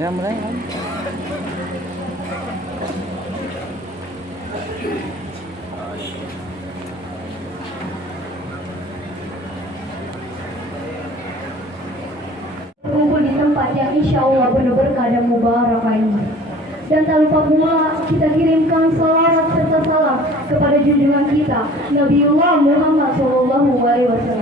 Ya mulai kan. Kumpul di tempat yang insya Allah penuh berkah dan mubarakah ini. Dan tak lupa pula kita kirimkan salawat serta salam kepada junjungan kita Nabiullah Muhammad SAW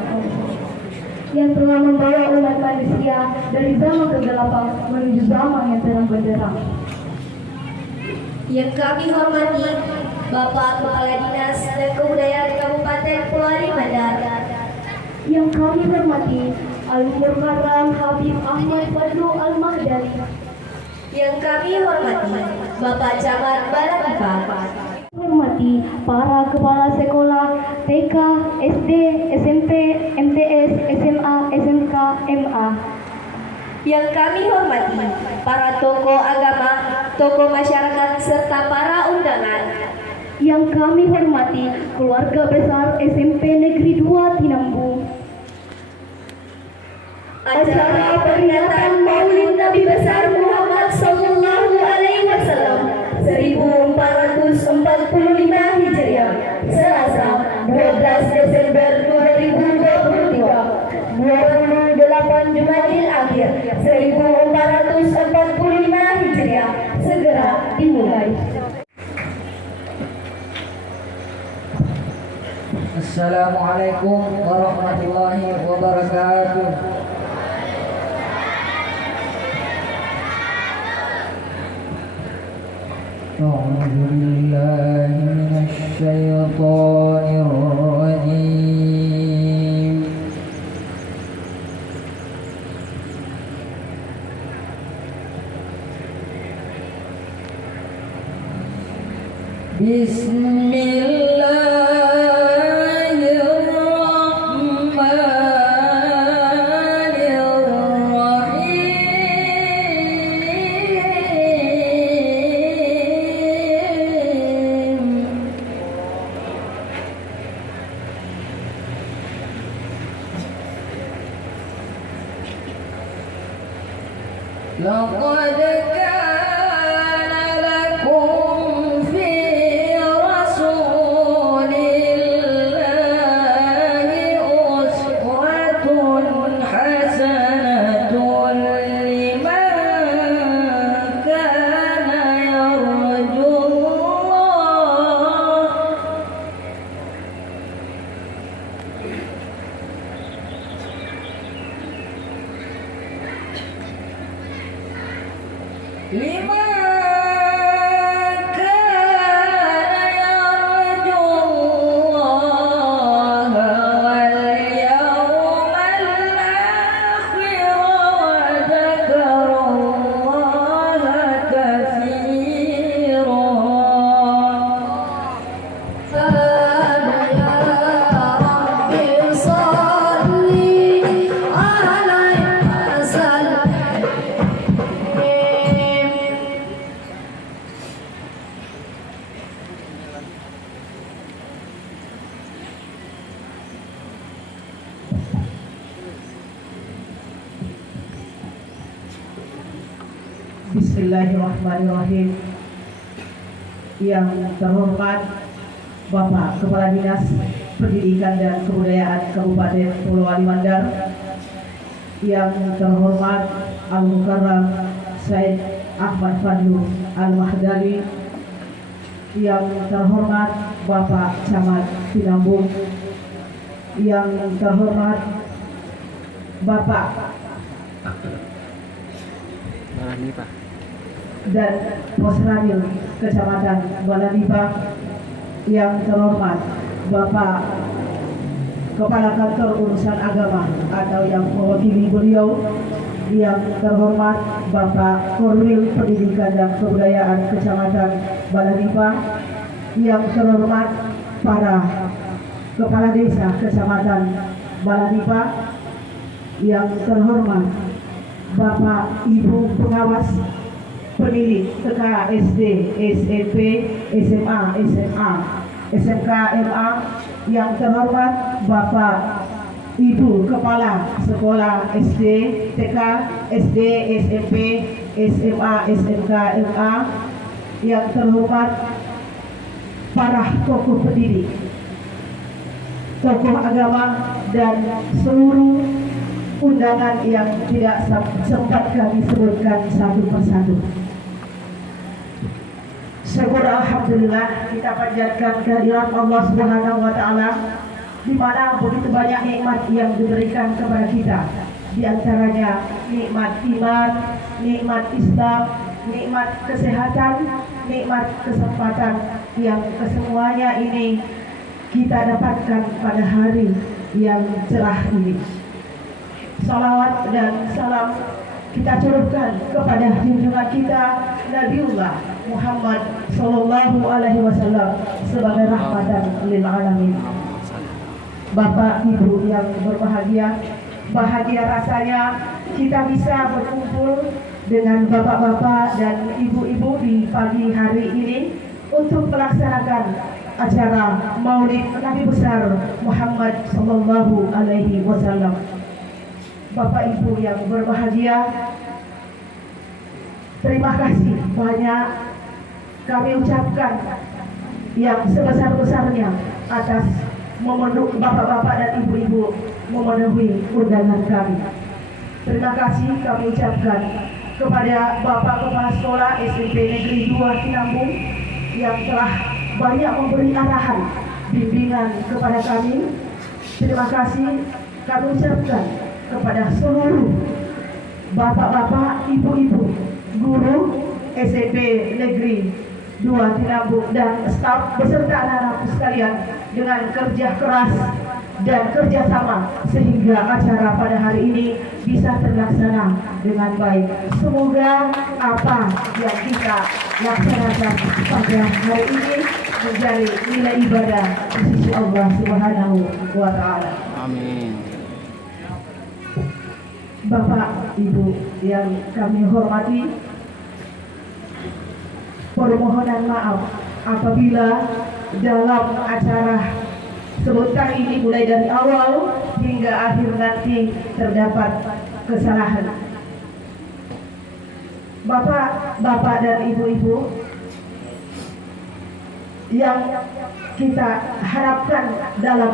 yang telah membawa umat manusia dari zaman kegelapan menuju zaman yang terang benderang. Yang kami hormati Bapak Kepala Dinas dan Kebudayaan Kabupaten Polari Mandar. Yang kami hormati Al-Mukarram Habib Ahmad Fadlu Al-Mahdari. Yang kami hormati Bapak Camat Baladipa. Hormati para kepala sekolah TK, SD, SMP, MTS, SMA, SMK, MA. Yang kami hormati para tokoh agama, tokoh masyarakat, serta para undangan. Yang kami hormati keluarga besar SMP Negeri 2 Tinambu. Acara peringatan Maulid Nabi besar Muhammad Sallallahu Alaihi Wasallam 1445 Hijriah, Selasa 12 Desember 2023, 28 Jumadil Akhir 1445 Hijriah, segera dimulai. Assalamualaikum warahmatullahi wabarakatuh. أعوذ بالله من الشيطان الرجيم. بسم الله الرحمن الرحيم. لقد كان لكم في رسول الله أسوة حسنة لمن كان يرجو الله لمن كان يرجو الله واليوم الآخر وذكر الله كثيرا. فهذا يا رب صلي عليه وسلم. Bismillahirrahmanirrahim. Yang terhormat Bapak Kepala Dinas Pendidikan dan Kebudayaan Kabupaten Polewali Mandar, yang terhormat Al-Mukarram Said Ahmad Fadlu Al-Mahdali, yang terhormat Bapak Camat Tinambu, yang terhormat Bapak dan Posramil Kecamatan Baladipa, yang terhormat Bapak Kepala Kantor Urusan Agama atau yang mewakili beliau, yang terhormat Bapak Korwil Pendidikan dan Kebudayaan Kecamatan Baladipa, yang terhormat para Kepala Desa Kecamatan Baladipa, yang terhormat Bapak Ibu Pengawas Penilik TK, SD, SMP, SMA, SMK, MA, yang terhormat Bapak Ibu Kepala Sekolah SD, TK, SD, SMP, SMA, SMK, MA, yang terhormat para tokoh pendidik, tokoh agama, dan seluruh undangan yang tidak sempat kami sebutkan satu persatu. Syukur alhamdulillah kita panjatkan kehadirat Allah Subhanahu wa taala, di mana begitu banyak nikmat yang diberikan kepada kita. Di antaranya nikmat iman, nikmat Islam, nikmat kesehatan, nikmat kesempatan, yang kesemuanya ini kita dapatkan pada hari yang cerah ini. Salawat dan salam kita curahkan kepada junjungan kita Nabiullah Muhammad Sallallahu Alaihi Wasallam sebagai rahmatan lil alamin. Bapak Ibu yang berbahagia, bahagia rasanya kita bisa berkumpul dengan bapak-bapak dan ibu-ibu di pagi hari ini untuk melaksanakan acara Maulid Nabi besar Muhammad Sallallahu Alaihi Wasallam. Bapak Ibu yang berbahagia, terima kasih banyak kami ucapkan yang sebesar-besarnya atas memenuhi bapak-bapak dan ibu-ibu memenuhi undangan kami. Terima kasih kami ucapkan kepada Bapak Kepala Sekolah SMP Negeri 2 Tinambung yang telah banyak memberi arahan bimbingan kepada kami. Terima kasih kami ucapkan kepada seluruh bapak-bapak, ibu-ibu, guru SMP Negeri 2 Tinambung dan staf beserta anak-anakku sekalian dengan kerja keras dan kerjasama sehingga acara pada hari ini bisa terlaksana dengan baik. Semoga apa yang kita laksanakan pada hari ini menjadi nilai ibadah di sisi Allah Subhanahu wa Ta'ala. Amin. Bapak Ibu yang kami hormati, permohonan maaf apabila dalam acara sebentar ini mulai dari awal hingga akhir nanti terdapat kesalahan. Bapak dan ibu-ibu yang kita harapkan dalam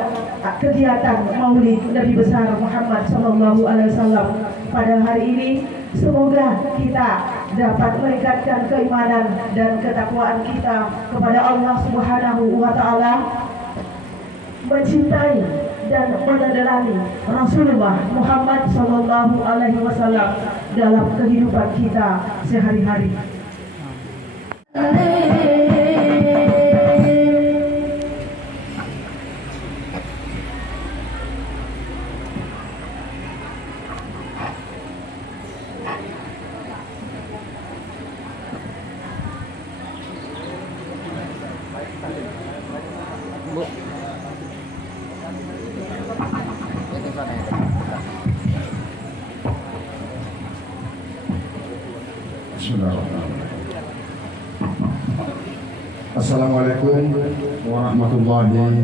kegiatan Maulid Nabi besar Muhammad Sallallahu Alaihi Wasallam pada hari ini, semoga kita dapat meningkatkan keimanan dan ketakwaan kita kepada Allah Subhanahu wa Ta'ala, mencintai dan meneladani Rasulullah Muhammad Sallallahu Alaihi Wasallam dalam kehidupan kita sehari-hari. Bu. Bismillahirrahmanirrahim. Assalamualaikum warahmatullahi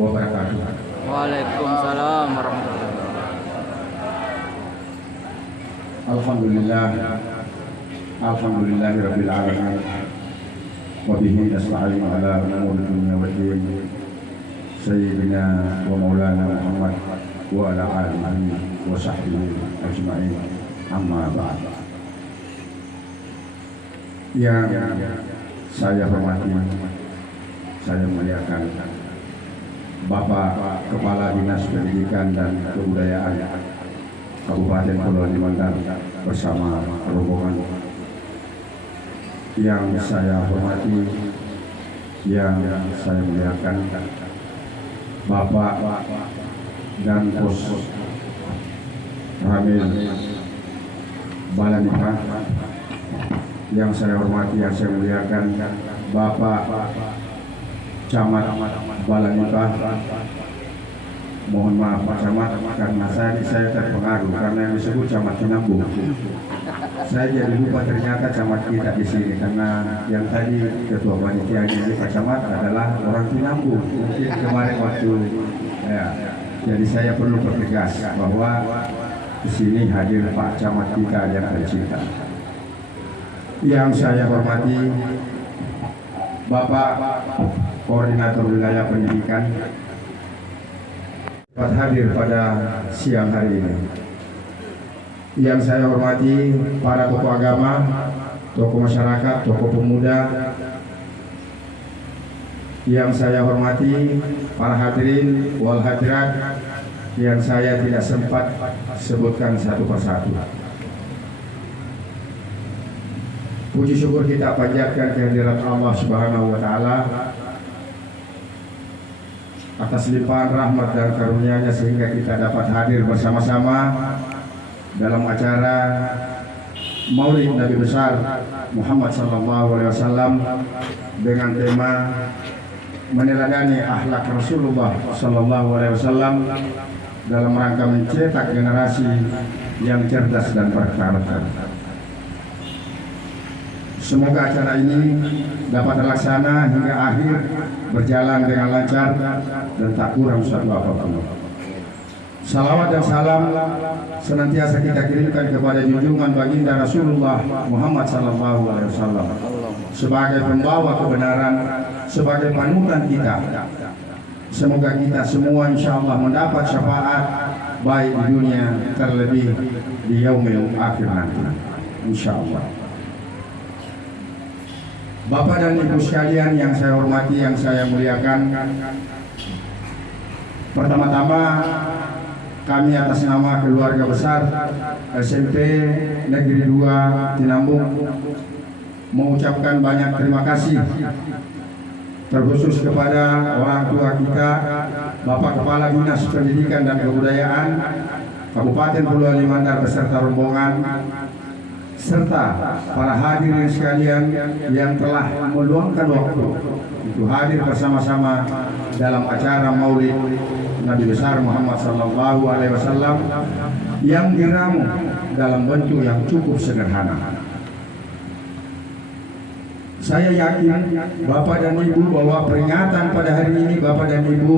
wabarakatuh. Waalaikumsalam warahmatullahi wabarakatuh. Alhamdulillahirabbil alamin. Wa bihi nasta'inu ala umuri dunya waddin. Sayyidina wa maulana Muhammad wa ala alihi wa sahbihi ajma'in. Amma ba'd. Yang saya hormati, saya muliakan Bapak Kepala Dinas Pendidikan dan Kebudayaan Kabupaten Kepulauan Mandar bersama rombongan. Yang saya hormati, yang saya muliakan Bapak dan Pos Ramil Balanipah. Yang saya hormati, yang saya muliakan Bapak Camat Balanipah. Mohon maaf Pak Camat, karena saya terpengaruh karena yang disebut Camat Tinambung. Saya jadi lupa ternyata camat kita di sini, karena yang tadi ketua panitianya ini Pak Camat adalah orang Tinambung. Mungkin kemarin waktu ya, jadi saya perlu pertegas bahwa di sini hadir Pak Camat kita yang tercinta. Yang saya hormati Bapak Koordinator Wilayah Pendidikan dapat hadir pada siang hari ini. Yang saya hormati para tokoh agama, tokoh masyarakat, tokoh pemuda. Yang saya hormati para hadirin wal hadirat yang saya tidak sempat sebutkan satu persatu. Puji syukur kita panjatkan kehadirat Allah Subhanahu wa Ta'ala atas limpahan rahmat dan karunia-Nya sehingga kita dapat hadir bersama-sama dalam acara Maulid Nabi besar Muhammad SAW dengan tema meneladani akhlak Rasulullah SAW dalam rangka mencetak generasi yang cerdas dan berkarakter. Semoga acara ini dapat terlaksana hingga akhir, berjalan dengan lancar dan tak kurang suatu apapun. Salawat dan salam senantiasa kita kirimkan kepada junjungan baginda Rasulullah Muhammad SAW sebagai pembawa kebenaran, sebagai panutan kita. Semoga kita semua insya Allah mendapat syafaat baik di dunia, terlebih di yaumil akhir nanti, insya Allah. Bapak dan Ibu sekalian yang saya hormati, yang saya muliakan, pertama-tama kami atas nama keluarga besar SMP Negeri 2 Tinambung mengucapkan banyak terima kasih terkhusus kepada orang tua kita, Bapak Kepala Dinas Pendidikan dan Kebudayaan Kabupaten Pulau Kalimantan beserta rombongan, serta para hadirin sekalian yang telah meluangkan waktu untuk hadir bersama-sama dalam acara Maulid Nabi besar Muhammad SAW yang diramu dalam bentuk yang cukup sederhana. Saya yakin Bapak dan Ibu bahwa peringatan pada hari ini Bapak dan Ibu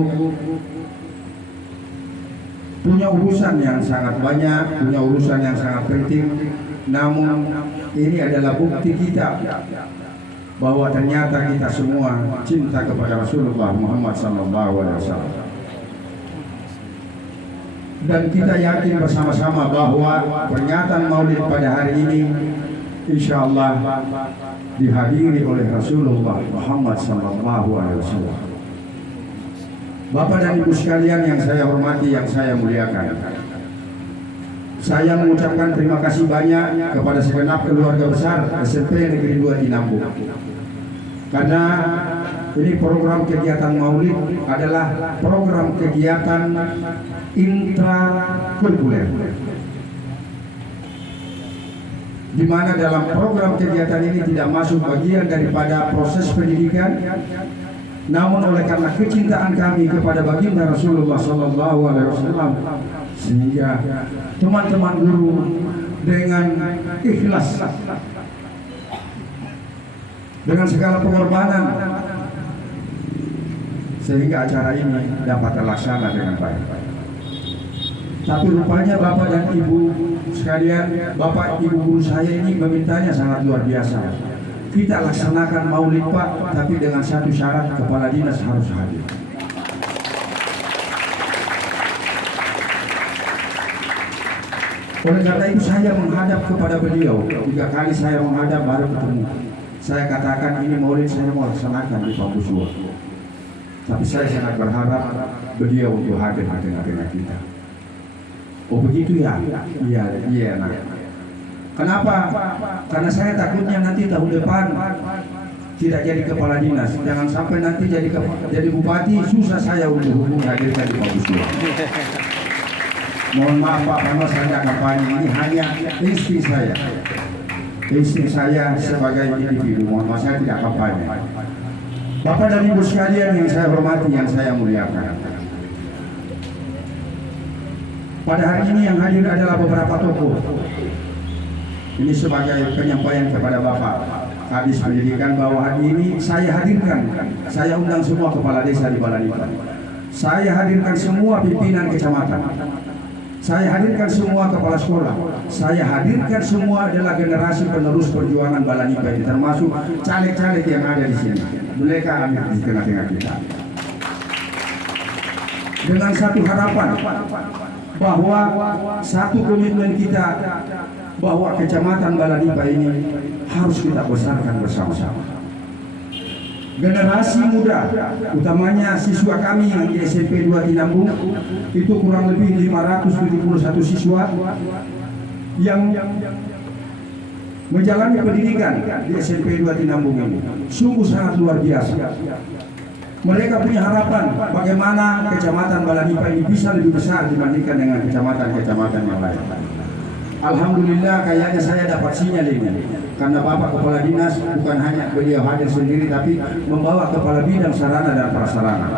punya urusan yang sangat banyak, punya urusan yang sangat penting. Namun ini adalah bukti kita bahwa ternyata kita semua cinta kepada Rasulullah Muhammad SAW. Dan kita yakin bersama-sama bahwa peringatan Maulid pada hari ini insya Allah dihadiri oleh Rasulullah Muhammad SAW. Bapak dan Ibu sekalian yang saya hormati, yang saya muliakan, saya mengucapkan terima kasih banyak kepada segenap keluarga besar SMP Negeri 2 Tinambung, karena ini program kegiatan Maulid adalah program kegiatan intrakurikuler, di mana dalam program kegiatan ini tidak masuk bagian daripada proses pendidikan, namun oleh karena kecintaan kami kepada baginda Rasulullah SAW, sehingga teman-teman guru dengan ikhlas, dengan segala pengorbanan, sehingga acara ini dapat terlaksana dengan baik. Tapi rupanya Bapak dan Ibu sekalian, Bapak Ibu guru saya ini memintanya sangat luar biasa. Kita laksanakan Maulid Pak, tapi dengan satu syarat, kepala dinas harus hadir. Oleh karena itu saya menghadap kepada beliau, 3 kali saya menghadap baru ketemu. Saya katakan ini Maulid saya mau laksanakan di Pampusua, tapi saya sangat berharap beliau untuk hadir di tengah-tengah kita. Oh begitu ya? Iya nak. Kenapa? Karena saya takutnya nanti tahun depan tidak jadi kepala dinas. Jangan sampai nanti jadi bupati, susah saya untuk hubungi hadirkan di Pampusua. Mohon maaf Pak, karena saya kampanye ini hanya istri saya. Istri saya sebagai individu, mohon maaf saya tidak kampanye. Bapak dan Ibu sekalian yang saya hormati, yang saya muliakan, pada hari ini yang hadir adalah beberapa tokoh. Ini sebagai penyampaian kepada Bapak Kadis Pendidikan bahwa hari ini saya hadirkan, saya undang semua kepala desa di Balanita, saya hadirkan semua pimpinan kecamatan, saya hadirkan semua kepala sekolah, saya hadirkan semua adalah generasi penerus perjuangan Balanita ini, termasuk caleg-caleg yang ada di sini. Mereka hadir di tengah-tengah kita dengan satu harapan bahwa satu komitmen kita bahwa kecamatan Balanipa ini harus kita besarkan bersama-sama. Generasi muda, utamanya siswa kami yang di SMP 2 Tinambung, itu kurang lebih 571 siswa yang menjalani pendidikan di SMP 2 Tinambung ini. Sungguh sangat luar biasa. Mereka punya harapan bagaimana kecamatan Balanipa ini bisa lebih besar dibandingkan dengan kecamatan-kecamatan yang lain. Alhamdulillah kayaknya saya dapat sinyal ini karena Bapak Kepala Dinas bukan hanya beliau hadir sendiri tapi membawa kepala bidang sarana dan prasarana.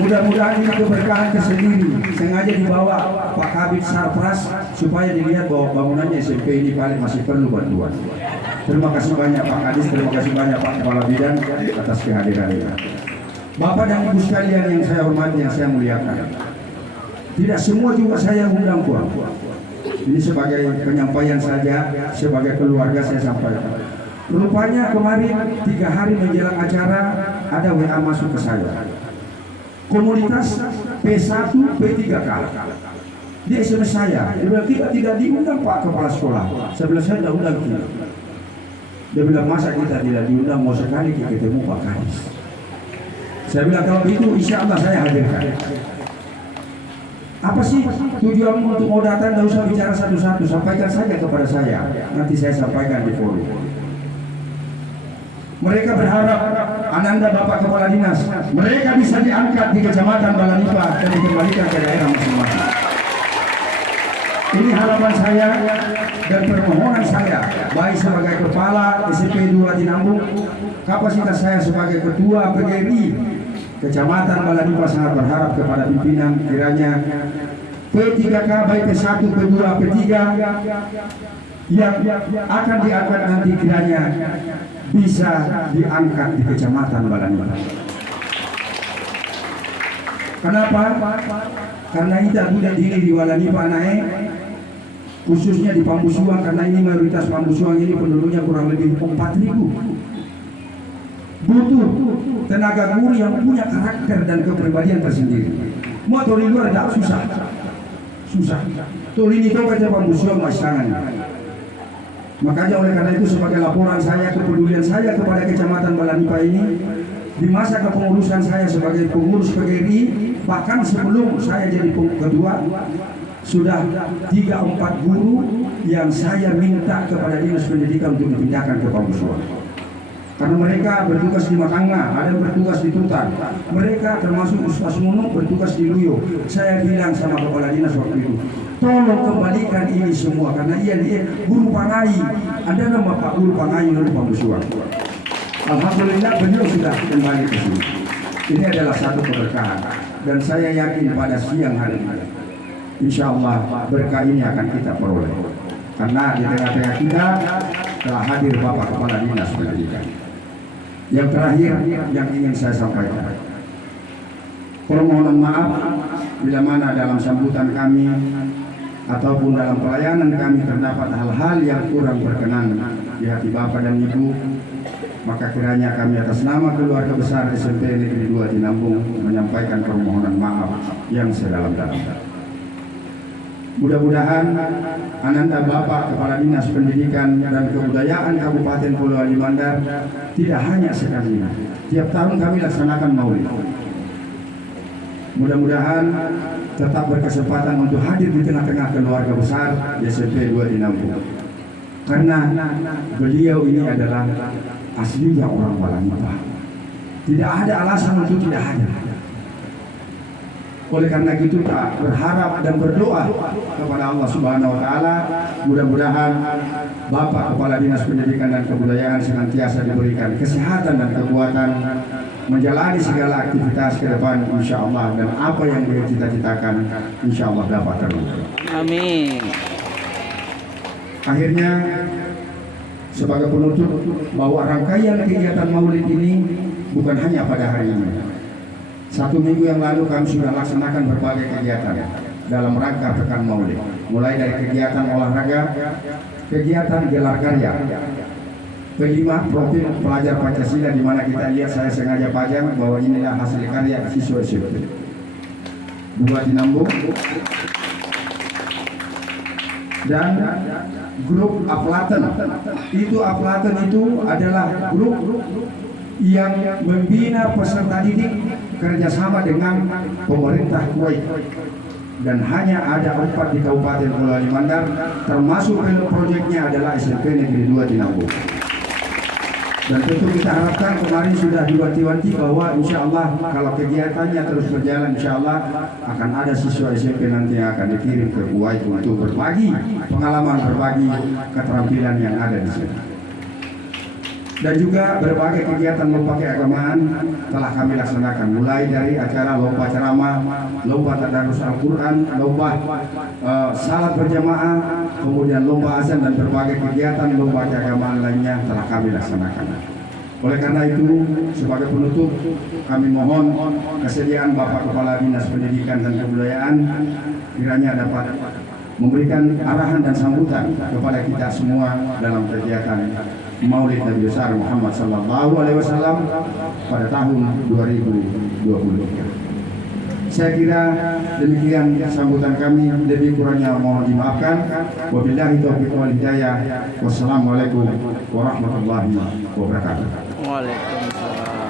Mudah-mudahan ini keberkahan tersendiri. Sengaja dibawa Pak Kabid Sarpras supaya dilihat bahwa bangunannya SMP ini paling masih perlu bantuan. Terima kasih banyak Pak Kadis, terima kasih banyak Pak Kepala Bidang atas kehadirannya. Bapak dan Ibu sekalian yang saya hormati, yang saya muliakan. Tidak semua juga saya undang Tuan. Ini sebagai penyampaian saja, sebagai keluarga saya sampaikan. Rupanya kemarin 3 hari menjelang acara ada WA masuk ke saya. Komunitas P1 P3K di SMS saya, dia bilang kita tidak diundang Pak Kepala Sekolah. Saya bilang saya tidak undang kita. Dia bilang masa kita tidak diundang, mau sekali kita ketemu Pak Kadis. Saya bilang kalau begitu insya Allah saya hadirkan. Apa sih tujuan untuk mau datang? Tidak usah bicara satu-satu, sampaikan saja kepada saya. Nanti saya sampaikan di forum. Mereka berharap Ananda Bapak Kepala Dinas, mereka bisa diangkat di Kecamatan Balanipa dan dikembalikan ke daerah masing-masing. Ini harapan saya dan permohonan saya, baik sebagai Kepala SMP 2 Tinambung, kapasitas saya sebagai Ketua PGRI Kecamatan Balanipa sangat berharap kepada pimpinan kiranya P3K baik P1, P2, P3 yang akan diangkat nanti kiranya bisa diangkat di Kecamatan Balanipa. Kenapa? Karena kita budak diri di Balanipa naik, khususnya di Pambusuang, karena ini mayoritas Pambusuang ini penduduknya kurang lebih 4.000. Butuh tenaga guru yang punya karakter dan kepribadian tersendiri. Mau di luar tidak susah. Tuli itu baca Pambusuang mas tangan. Makanya oleh karena itu sebagai laporan saya, kepedulian saya kepada Kecamatan Balanipa ini, di masa kepengurusan saya sebagai pengurus PGRI, bahkan sebelum saya jadi ketua, sudah 3-4 guru yang saya minta kepada Dinas Pendidikan untuk dipindahkan ke Pambusuang. Karena mereka bertugas di Matanga, ada yang bertugas di Tutan. Mereka termasuk Ustaz Munuk bertugas di Luyo. Saya bilang sama Kepala Dinas waktu itu, tolong kembalikan ini semua karena dia guru Pangai. Ada nama Pak Guru Pangai dari Pambusuang. Alhamdulillah beliau sudah kembali ke sini. Ini adalah satu keberkahan dan saya yakin pada siang hari ini, insya Allah berkah ini akan kita peroleh. Karena di tengah-tengah kita telah hadir Bapak Kepala Dinas Pendidikan. Yang terakhir yang ingin saya sampaikan, permohonan maaf bila mana dalam sambutan kami ataupun dalam pelayanan kami terdapat hal-hal yang kurang berkenan di hati Bapak dan Ibu, maka kiranya kami atas nama keluarga besar SMP Negeri 2 Tinambung menyampaikan permohonan maaf yang sedalam-dalamnya. Mudah-mudahan Ananda Bapak Kepala Dinas Pendidikan dan Kebudayaan Kabupaten Polewali Mandar tidak hanya sekali, tiap tahun kami laksanakan maulid. Mudah-mudahan tetap berkesempatan untuk hadir di tengah-tengah keluarga besar SMP 2 Tinambung. Karena beliau ini adalah aslinya orang Balanipa. Tidak ada alasan untuk tidak hadir. Oleh karena itu kita berharap dan berdoa kepada Allah Subhanahu wa taala, mudah-mudahan Bapak Kepala Dinas Pendidikan dan Kebudayaan senantiasa diberikan kesehatan dan kekuatan menjalani segala aktivitas ke depan insyaallah, dan apa yang dia cita-citakan insyaallah dapat terwujud. Amin. Akhirnya sebagai penutup bahwa rangkaian kegiatan Maulid ini bukan hanya pada hari ini. 1 minggu yang lalu kami sudah laksanakan berbagai kegiatan dalam rangka Pekan Maulid. Mulai dari kegiatan olahraga, kegiatan gelar karya, kelima profil pelajar Pancasila, di mana kita lihat saya sengaja pajang bahwa inilah hasil karya siswa SMP 2 Tinambung, dan grup Aflatun. Aflatun itu adalah grup yang membina peserta didik kerjasama dengan pemerintah Kuwait, dan hanya ada 4 di Kabupaten Polewali Mandar, termasuk proyeknya adalah SMP Negeri 2 Tinambung. Dan tentu kita harapkan kemarin sudah diwanti-wanti bahwa insya Allah kalau kegiatannya terus berjalan, insya Allah akan ada siswa SMP nanti yang akan dikirim ke Kuwait untuk berbagi pengalaman, berbagi keterampilan yang ada di sini. Dan juga berbagai kegiatan lomba keagamaan telah kami laksanakan, mulai dari acara lomba ceramah, lomba tadarus Al-Quran, lomba salat berjamaah, kemudian lomba azan dan berbagai kegiatan lomba keagamaan lainnya telah kami laksanakan. Oleh karena itu, sebagai penutup, kami mohon kesediaan Bapak Kepala Dinas Pendidikan dan Kebudayaan kiranya dapat memberikan arahan dan sambutan kepada kita semua dalam kegiatan Maulid Nabi besar Muhammad Sallallahu Alaihi Wasallam pada tahun 2020. Saya kira demikian sambutan kami, lebih kurangnya mohon dimaafkan. Wabillahi taufiq wal hidayah. Wassalamualaikum warahmatullahi wabarakatuh. Waalaikumsalam.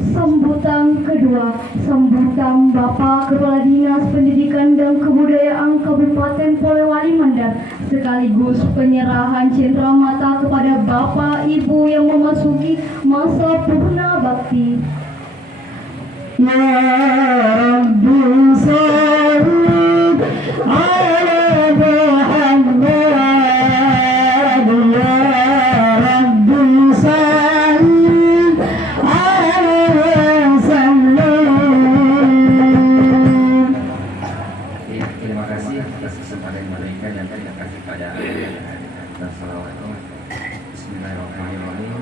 Sambutan kedua, sambutan Bapak Kepala Dinas Pendidikan dan Kebudayaan Kabupaten Polewali Mandar, sekaligus penyerahan cendera mata kepada Bapak Ibu yang memasuki masa purna bakti. Ya Rabbi salli ala Muhammad, ya Rabbi salli Terima kasih atas kesempatan yang diberikan dan terima kasih pada Assalamualaikum. Bismillahirrahmanirrahim.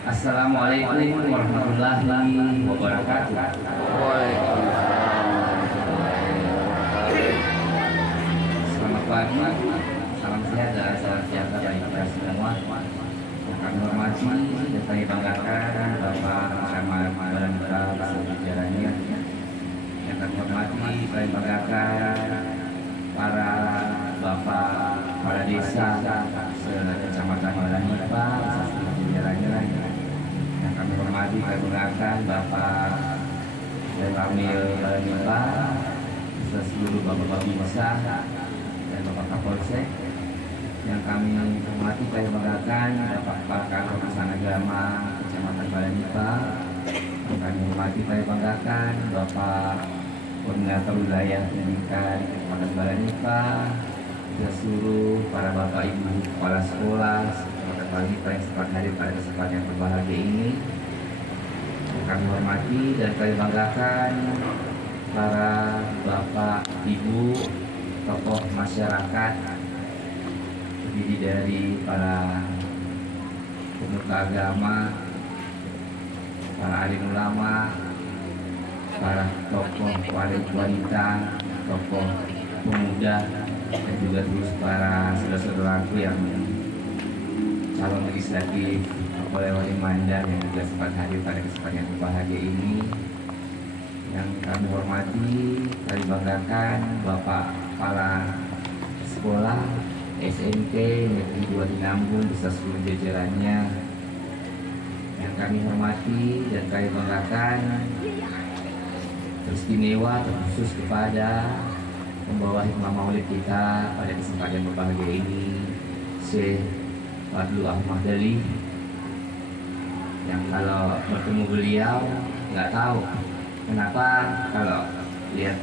Assalamualaikum warahmatullahi wabarakatuh. Selamat pagi, salam sehat dan salam sejahtera bagi kita semua. Yang kami hormati dan kami banggakan Bapak Camat Balamika beserta jajarannya. Yang kami hormati, kami banggakan para bapak, para desa Kecamatan Balamika beserta jajarannya. Yang kami hormati, kami banggakan Bapak Ramil Balamika beserta seluruh bapak-bapak bisa dan Bapak Kapolsek. Yang kami hormati, kami banggakan Bapak Kepala Kantor Urusan Agama Kecamatan Balamika. Yang kami hormati, kami banggakan Bapak Koordinator Wilayah Pendidikan Kecamatan Balamika, dan seluruh para bapak ibu kepala sekolah Kecamatan Balamika yang sempat hadir pada kesempatan yang berbahagia ini. Yang kami hormati dan kami banggakan para bapak ibu tokoh masyarakat, terdiri dari para pemuka agama, para alim ulama, para tokoh wanita, tokoh pemuda, dan juga terus para saudara-saudaraku yang calon legislatif Polewali Mandar yang juga sempat hadir pada kesempatan yang berbahagia ini. Yang kami hormati, kami banggakan Bapak Kepala Sekolah SMP Negeri 2 Tinambung beserta seluruh jajarannya. Yang kami hormati dan kami banggakan teristimewa terkhusus kepada pembawa hikmah maulid kita pada kesempatan berbahagia ini, Syekh Fadlu Ahmad Dali, yang kalau bertemu beliau nggak tahu kenapa kalau lihat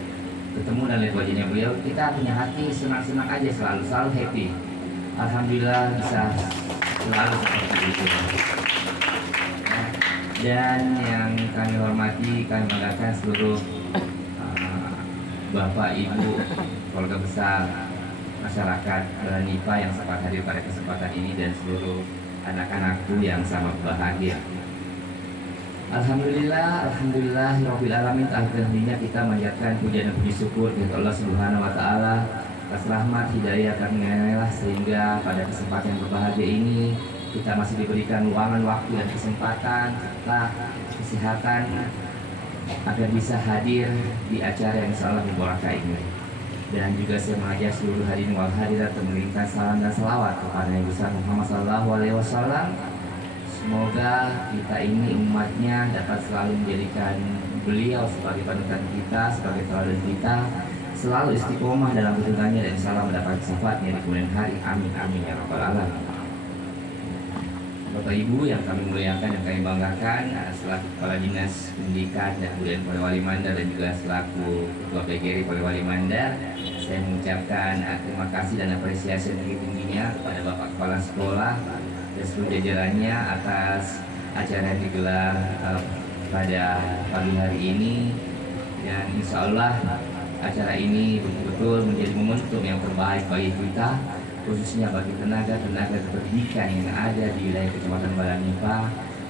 ketemu dan lihat wajahnya beliau kita punya hati senang-senang aja, selalu happy. Alhamdulillah bisa selalu seperti itu. Dan yang kami hormati, kami banggakan seluruh Bapak Ibu keluarga besar masyarakat Balamika yang sempat hadir pada kesempatan ini dan seluruh anak-anakku yang sangat bahagia. Alhamdulillah, Rabbil Alamin. Akhirnya kita menjadikan pujian dan puji syukur kepada Allah Subhanahu Wa Taala atas rahmat hidayah karunia sehingga pada kesempatan yang berbahagia ini kita masih diberikan ruangan, waktu dan kesempatan serta kesehatan agar bisa hadir di acara yang salah berbarakah ini. Dan juga saya mengajak seluruh hadirin wal hadirat memberikan salam dan salawat kepada Nabi besar Muhammad Sallallahu Alaihi Wasallam. Semoga kita ini umatnya dapat selalu menjadikan beliau sebagai panutan kita, sebagai teladan kita, selalu istiqomah dalam tuntunannya dan selalu mendapat sifatnya di kemudian hari. Amin amin ya rabbal alamin. Bapak Ibu yang kami muliakan dan kami banggakan, selaku Kepala Dinas Pendidikan dan Kebudayaan Polewali Mandar dan juga selaku Ketua PGRI Polewali Mandar, saya mengucapkan terima kasih dan apresiasi yang tinggi-tingginya kepada Bapak Kepala Sekolah dan seluruh jajarannya atas acara yang digelar pada pagi hari ini, dan insya Allah acara ini betul-betul menjadi momentum yang terbaik bagi kita, khususnya bagi tenaga-tenaga kependidikan yang ada di wilayah Kecamatan Balanipa,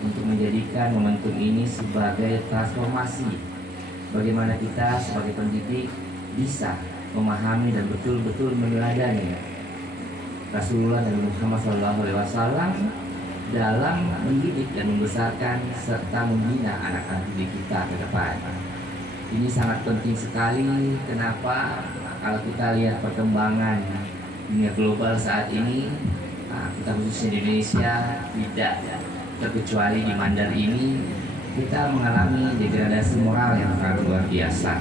untuk menjadikan momentum ini sebagai transformasi bagaimana kita sebagai pendidik bisa memahami dan betul-betul meneladani Rasulullah dan Muhammad SAW dalam mendidik dan membesarkan serta membina anak-anak didik kita ke depan. Ini sangat penting sekali. Kenapa? Kalau kita lihat perkembangan dunia global saat ini, kita khususnya di Indonesia tidak terkecuali di Mandar ini, kita mengalami degradasi moral yang sangat luar biasa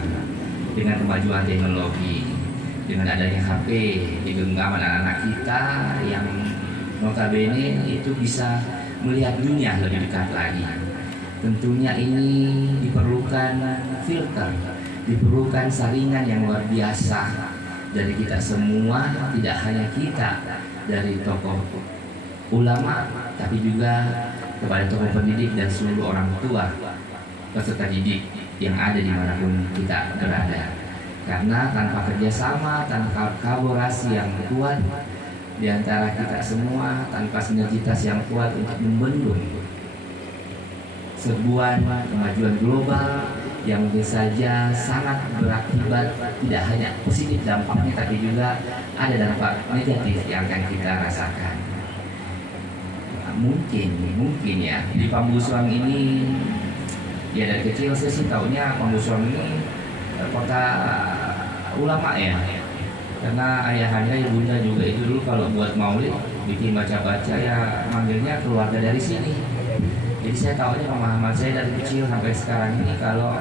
dengan kemajuan teknologi, dengan adanya HP di genggaman anak-anak kita yang notabene itu bisa melihat dunia lebih dekat lagi. Tentunya ini diperlukan filter, diperlukan saringan yang luar biasa dari kita semua, tidak hanya kita, dari tokoh ulama, tapi juga kepada tokoh pendidik dan seluruh orang tua peserta didik yang ada dimanapun kita berada. Karena tanpa kerjasama, tanpa kolaborasi yang kuat di antara kita semua, tanpa sinergitas yang kuat untuk membendung sebuah kemajuan global yang mungkin saja sangat berakibat tidak hanya positif dampaknya, tapi juga ada dampak negatif yang akan kita rasakan. Mungkin ya di Pambusuang ini, ya dari kecil saya sih taunya Pambusuang ini kota ulama ya, karena ayahanda ibunda juga itu dulu kalau buat maulid bikin baca-baca ya manggilnya keluarga dari sini. Jadi saya tahunya pemahaman saya dari kecil sampai sekarang ini kalau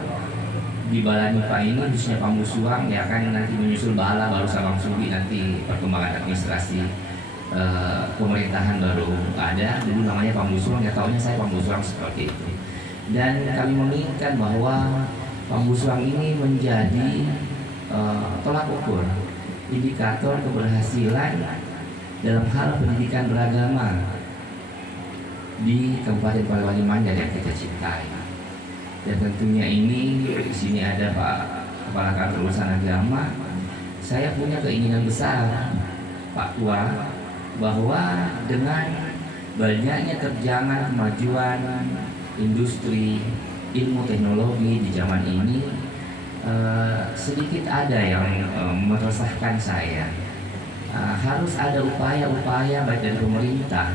di Balanipa ini khususnya Pambusuang ya kan nanti menyusul Bala baru Sabang Subi, nanti perkembangan administrasi pemerintahan baru ada. Dulu namanya Pambusuang, ya tahunya saya Pambusuang seperti itu. Dan kami menginginkan bahwa Pambusuang ini menjadi tolak ukur, indikator keberhasilan dalam hal pendidikan beragama di Kabupaten Polewali Mandar yang kita cintai. Dan tentunya ini di sini ada Pak Kepala Kantor Urusan Agama. Saya punya keinginan besar, Pak Tua, bahwa dengan banyaknya terjangan kemajuan industri ilmu teknologi di zaman ini, sedikit ada yang meresahkan saya. Harus ada upaya-upaya baik dari pemerintah,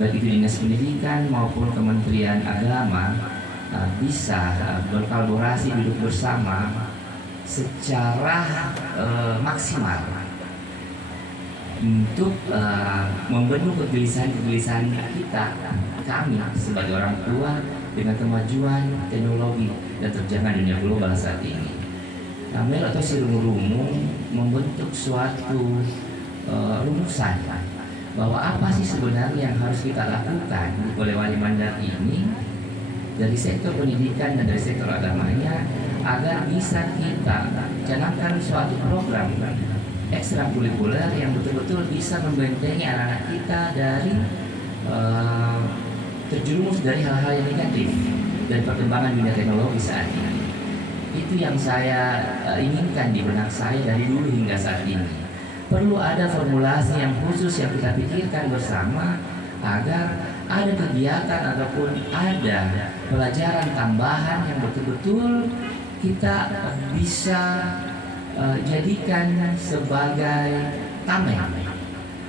baik itu Dinas Pendidikan maupun Kementerian Agama, bisa berkolaborasi, duduk bersama secara maksimal untuk membendung kegelisahan kita, kami sebagai orang tua, dengan kemajuan teknologi dan terjangan dunia global saat ini. Kami atau si rumu membentuk suatu rumusan bahwa apa sih sebenarnya yang harus kita lakukan di Polewali Mandar ini dari sektor pendidikan dan dari sektor agamanya, agar bisa kita canangkan suatu program ekstrakurikuler yang betul-betul bisa membentengi anak-anak kita dari terjerumus dari hal-hal yang negatif dan perkembangan dunia teknologi saat ini. Itu yang saya inginkan di benak saya dari dulu hingga saat ini. Perlu ada formulasi yang khusus yang kita pikirkan bersama agar ada kegiatan ataupun ada pelajaran tambahan yang betul-betul kita bisa jadikan sebagai tameng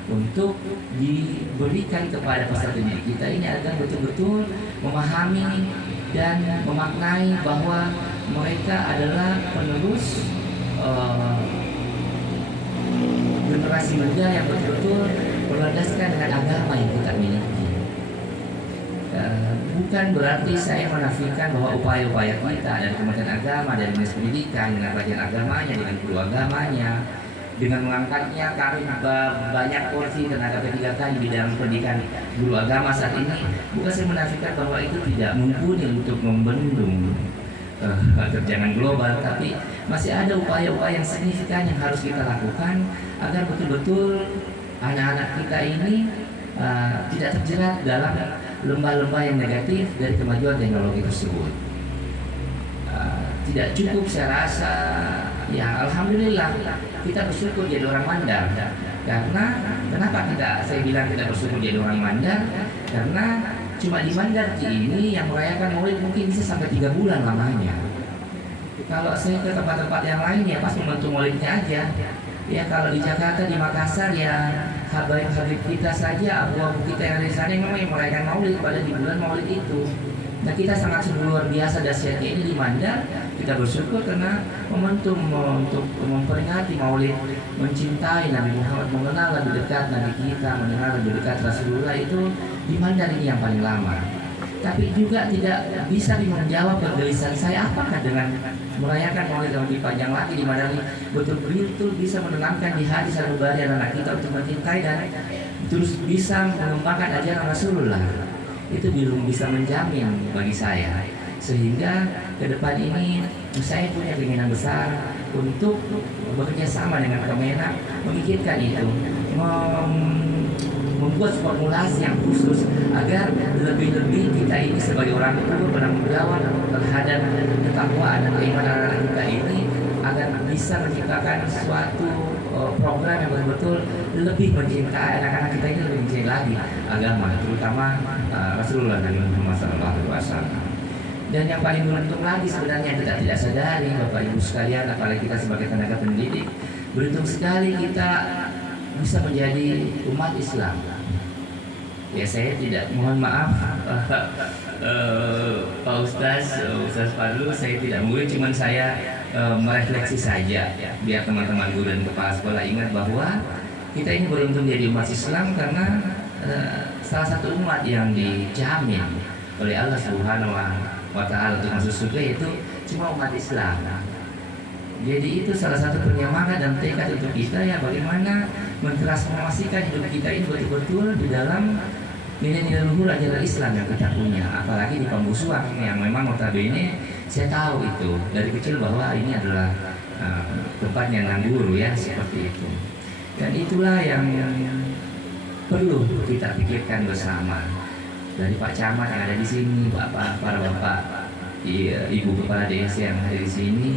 untuk diberikan kepada peserta didik kita ini, agar betul-betul memahami dan memaknai bahwa mereka adalah penerus generasi muda yang betul-betul berlandaskan dengan agama yang kita miliki. bukan berarti saya menafikan bahwa upaya-upaya kita dari Kementerian Agama, dari Dinas Pendidikan, dengan kajian agamanya, dengan guru agamanya, dengan mengangkatnya kami banyak porsi tenaga P3K di bidang pendidikan guru agama saat ini, bukan saya menafikan bahwa itu tidak mumpuni untuk membendung terjangan global, tapi masih ada upaya-upaya yang signifikan yang harus kita lakukan agar betul-betul anak-anak kita ini tidak terjerat dalam lembah-lembah yang negatif dari kemajuan teknologi tersebut. Tidak cukup saya rasa, ya alhamdulillah kita bersyukur jadi orang Mandar. Karena kenapa saya bilang kita bersyukur jadi orang Mandar? Karena cuma di Mandar ini yang merayakan Maulid mungkin bisa sampai 3 bulan lamanya. Kalau saya ke tempat-tempat yang lain ya pas momentum Maulidnya aja. Ya kalau di Jakarta, di Makassar ya habib kita saja, abu-abu kita yang dari sana yang memang merayakan Maulid pada di bulan Maulid itu. Nah kita sangat luar biasa dahsyatnya ini di Mandar. Kita bersyukur karena momentum untuk memperingati Maulid, mencintai Nabi Muhammad, mengenal lebih dekat Nabi kita, mengenal lebih dekat Rasulullah itu di Mandar ini yang paling lama. Tapi juga tidak bisa menjawab kegelisahan saya apakah dengan merayakan Maulid yang lebih panjang lagi di Mandar ini betul-betul bisa menenangkan di hati sanubari anak kita untuk mencintai dan terus bisa mengembangkan ajaran Rasulullah. Itu belum bisa menjamin bagi saya, sehingga ke depan ini saya punya keinginan besar untuk bekerja sama dengan Kemenak memikirkan itu, membuat formulasi yang khusus agar lebih-lebih kita ini sebagai orang tua bertanggung jawab terhadap ketakwaan dan keimanan anak kita ini agar bisa menciptakan suatu program yang betul-betul lebih mencintai anak-anak kita ini, lebih mencintai lagi agama, terutama Rasulullah Nabi Muhammad SAW. Dan yang paling beruntung lagi sebenarnya kita tidak sadari, Bapak Ibu sekalian, apalagi kita sebagai tenaga pendidik, beruntung sekali kita bisa menjadi umat Islam. Ya saya tidak, mohon maaf Pak Ustaz Fadlu, saya tidak mungkin, cuman saya merefleksi saja biar teman-teman guru dan kepala sekolah ingat bahwa kita ini beruntung jadi umat Islam karena salah satu umat yang dijamin oleh Allah Subhanahu wa Ta'ala untuk masuk surga itu cuma umat Islam. Jadi itu salah satu penyemangat dan tekad untuk kita ya bagaimana mentransformasikan hidup kita ini betul-betul di dalam nilai-nilai luhur ajaran Islam yang kita punya, apalagi di Pambusuang yang memang notabene saya tahu itu dari kecil bahwa ini adalah tempatnya guru ya seperti itu. Dan itulah yang perlu kita pikirkan bersama dari Pak Camat yang ada di sini, para bapak, ibu kepala desa yang ada di sini.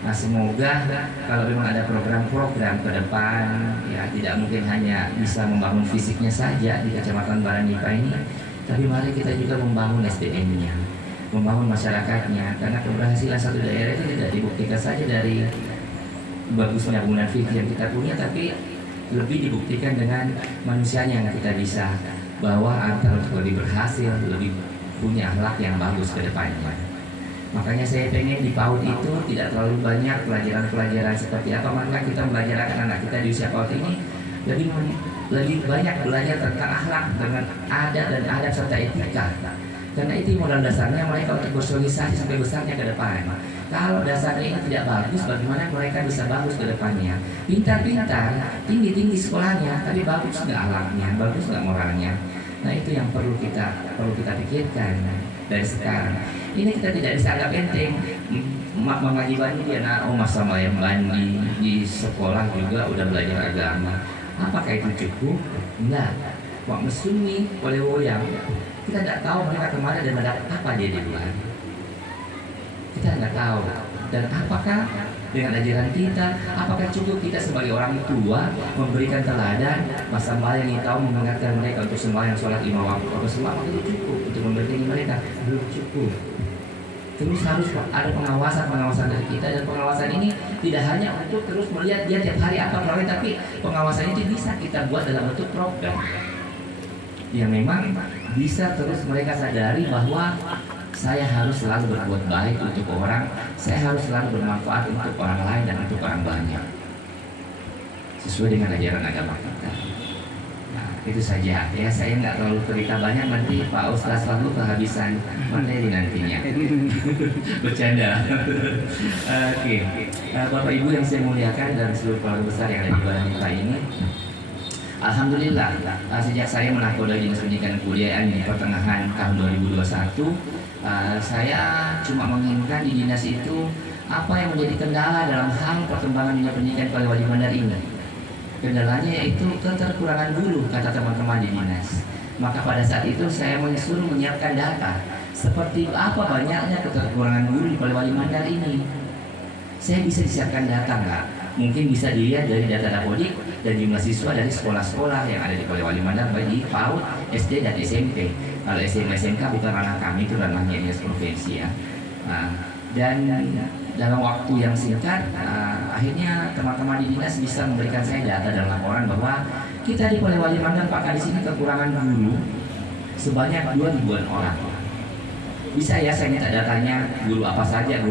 Nah semoga kalau memang ada program-program ke depan ya tidak mungkin hanya bisa membangun fisiknya saja di Kecamatan Baranipa ini, tapi mari kita juga membangun SDM-nya, membangun masyarakatnya, karena keberhasilan satu daerah itu tidak dibuktikan saja dari bagusnya bangunan fisik yang kita punya, tapi lebih dibuktikan dengan manusianya yang kita bisa bawa antar untuk lebih berhasil, lebih punya akhlak yang bagus ke depannya. Makanya saya pengen di PAUD itu tidak terlalu banyak pelajaran-pelajaran seperti apa, maka kita belajarkan anak kita di usia PAUD ini lebih banyak belajar tentang akhlak dengan adat dan adab serta etika. Karena itu modal dasarnya mereka untuk bersosialisasi sampai besarnya ke depan. Kalau dasarnya ini tidak bagus, bagaimana mereka bisa bagus ke depannya? Pintar-pintar, tinggi-tinggi sekolahnya, tapi bagus nggak akhlaknya, bagus nggak moralnya. Nah itu yang perlu kita pikirkan dari sekarang. Ini kita tidak bisa anggap enteng. Mengaji bani dia masa yang bani di sekolah juga udah belajar agama. Apakah itu cukup? Enggak. Wak mesumi oleh woyang. Kita tidak tahu mereka kemarin dan mendapat apa dia di luar. Kita tidak tahu. Dan apakah dengan ajaran kita, apakah cukup kita sebagai orang tua memberikan teladan masa yang tahu mengingatkan mereka untuk sembahyang sholat 5 waktu atau semua itu cukup untuk memberikan mereka? Belum cukup. Terus harus ada pengawasan dari kita, dan pengawasan ini tidak hanya untuk terus melihat dia tiap hari apa program, tapi pengawasan itu bisa kita buat dalam bentuk program yang memang bisa terus mereka sadari bahwa saya harus selalu berbuat baik untuk orang, saya harus selalu bermanfaat untuk orang lain dan untuk orang banyak sesuai dengan ajaran agama kita. Nah, Itu saja ya, saya nggak terlalu cerita banyak, nanti Pak Ustaz Fahlu kehabisan materi nantinya. Bercanda. Oke. Bapak Ibu yang saya muliakan dan seluruh keluarga besar yang ada di Balamita ini, alhamdulillah sejak saya menakodai Dinas Pendidikan dan Kebudayaan di pertengahan tahun 2021, saya cuma menginginkan di dinas itu apa yang menjadi kendala dalam hal perkembangan dunia pendidikan Polewali Mandar ini. Kendalanya yaitu keterkurangan guru, kata teman-teman di dinas. Maka pada saat itu saya disuruh menyiapkan data seperti apa banyaknya keterkurangan guru di Polewali Mandar ini. Saya bisa disiapkan data nggak? Mungkin bisa dilihat dari data Dapodik dan jumlah siswa dari sekolah-sekolah yang ada di Polewali Mandar, baik di PAUD, SD dan SMP. Kalau SMA SMK bukan ranah kami, itu ranahnya Dinas Provinsi ya. Dan dalam waktu yang singkat, akhirnya teman-teman di dinas bisa memberikan saya data dan laporan bahwa kita di Polewali Mandar Pak di sini kekurangan guru sebanyak 2.000-an orang. Bisa ya saya minta datanya, guru apa saja,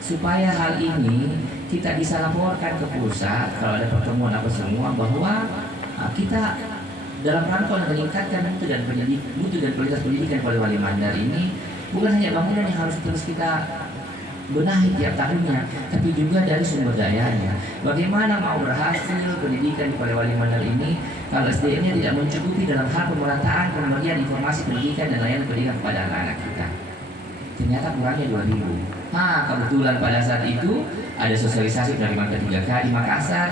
supaya hal ini kita bisa laporkan ke pusat kalau ada pertemuan apa semua, bahwa kita dalam rangka meningkatkan mutu dan kualitas pendidikan Polewali Mandar ini bukan hanya bangunan yang harus terus kita benahi tiap tahunnya, tapi juga dari sumber dayanya. Bagaimana mau berhasil pendidikan di Polewali Mandar ini kalau SDM-nya tidak mencukupi dalam hal pemerataan pemberian informasi pendidikan dan layanan pendidikan kepada anak-anak kita. Ternyata kurangnya 2.000. Kebetulan pada saat itu ada sosialisasi penerimaan ke-3K di Makassar.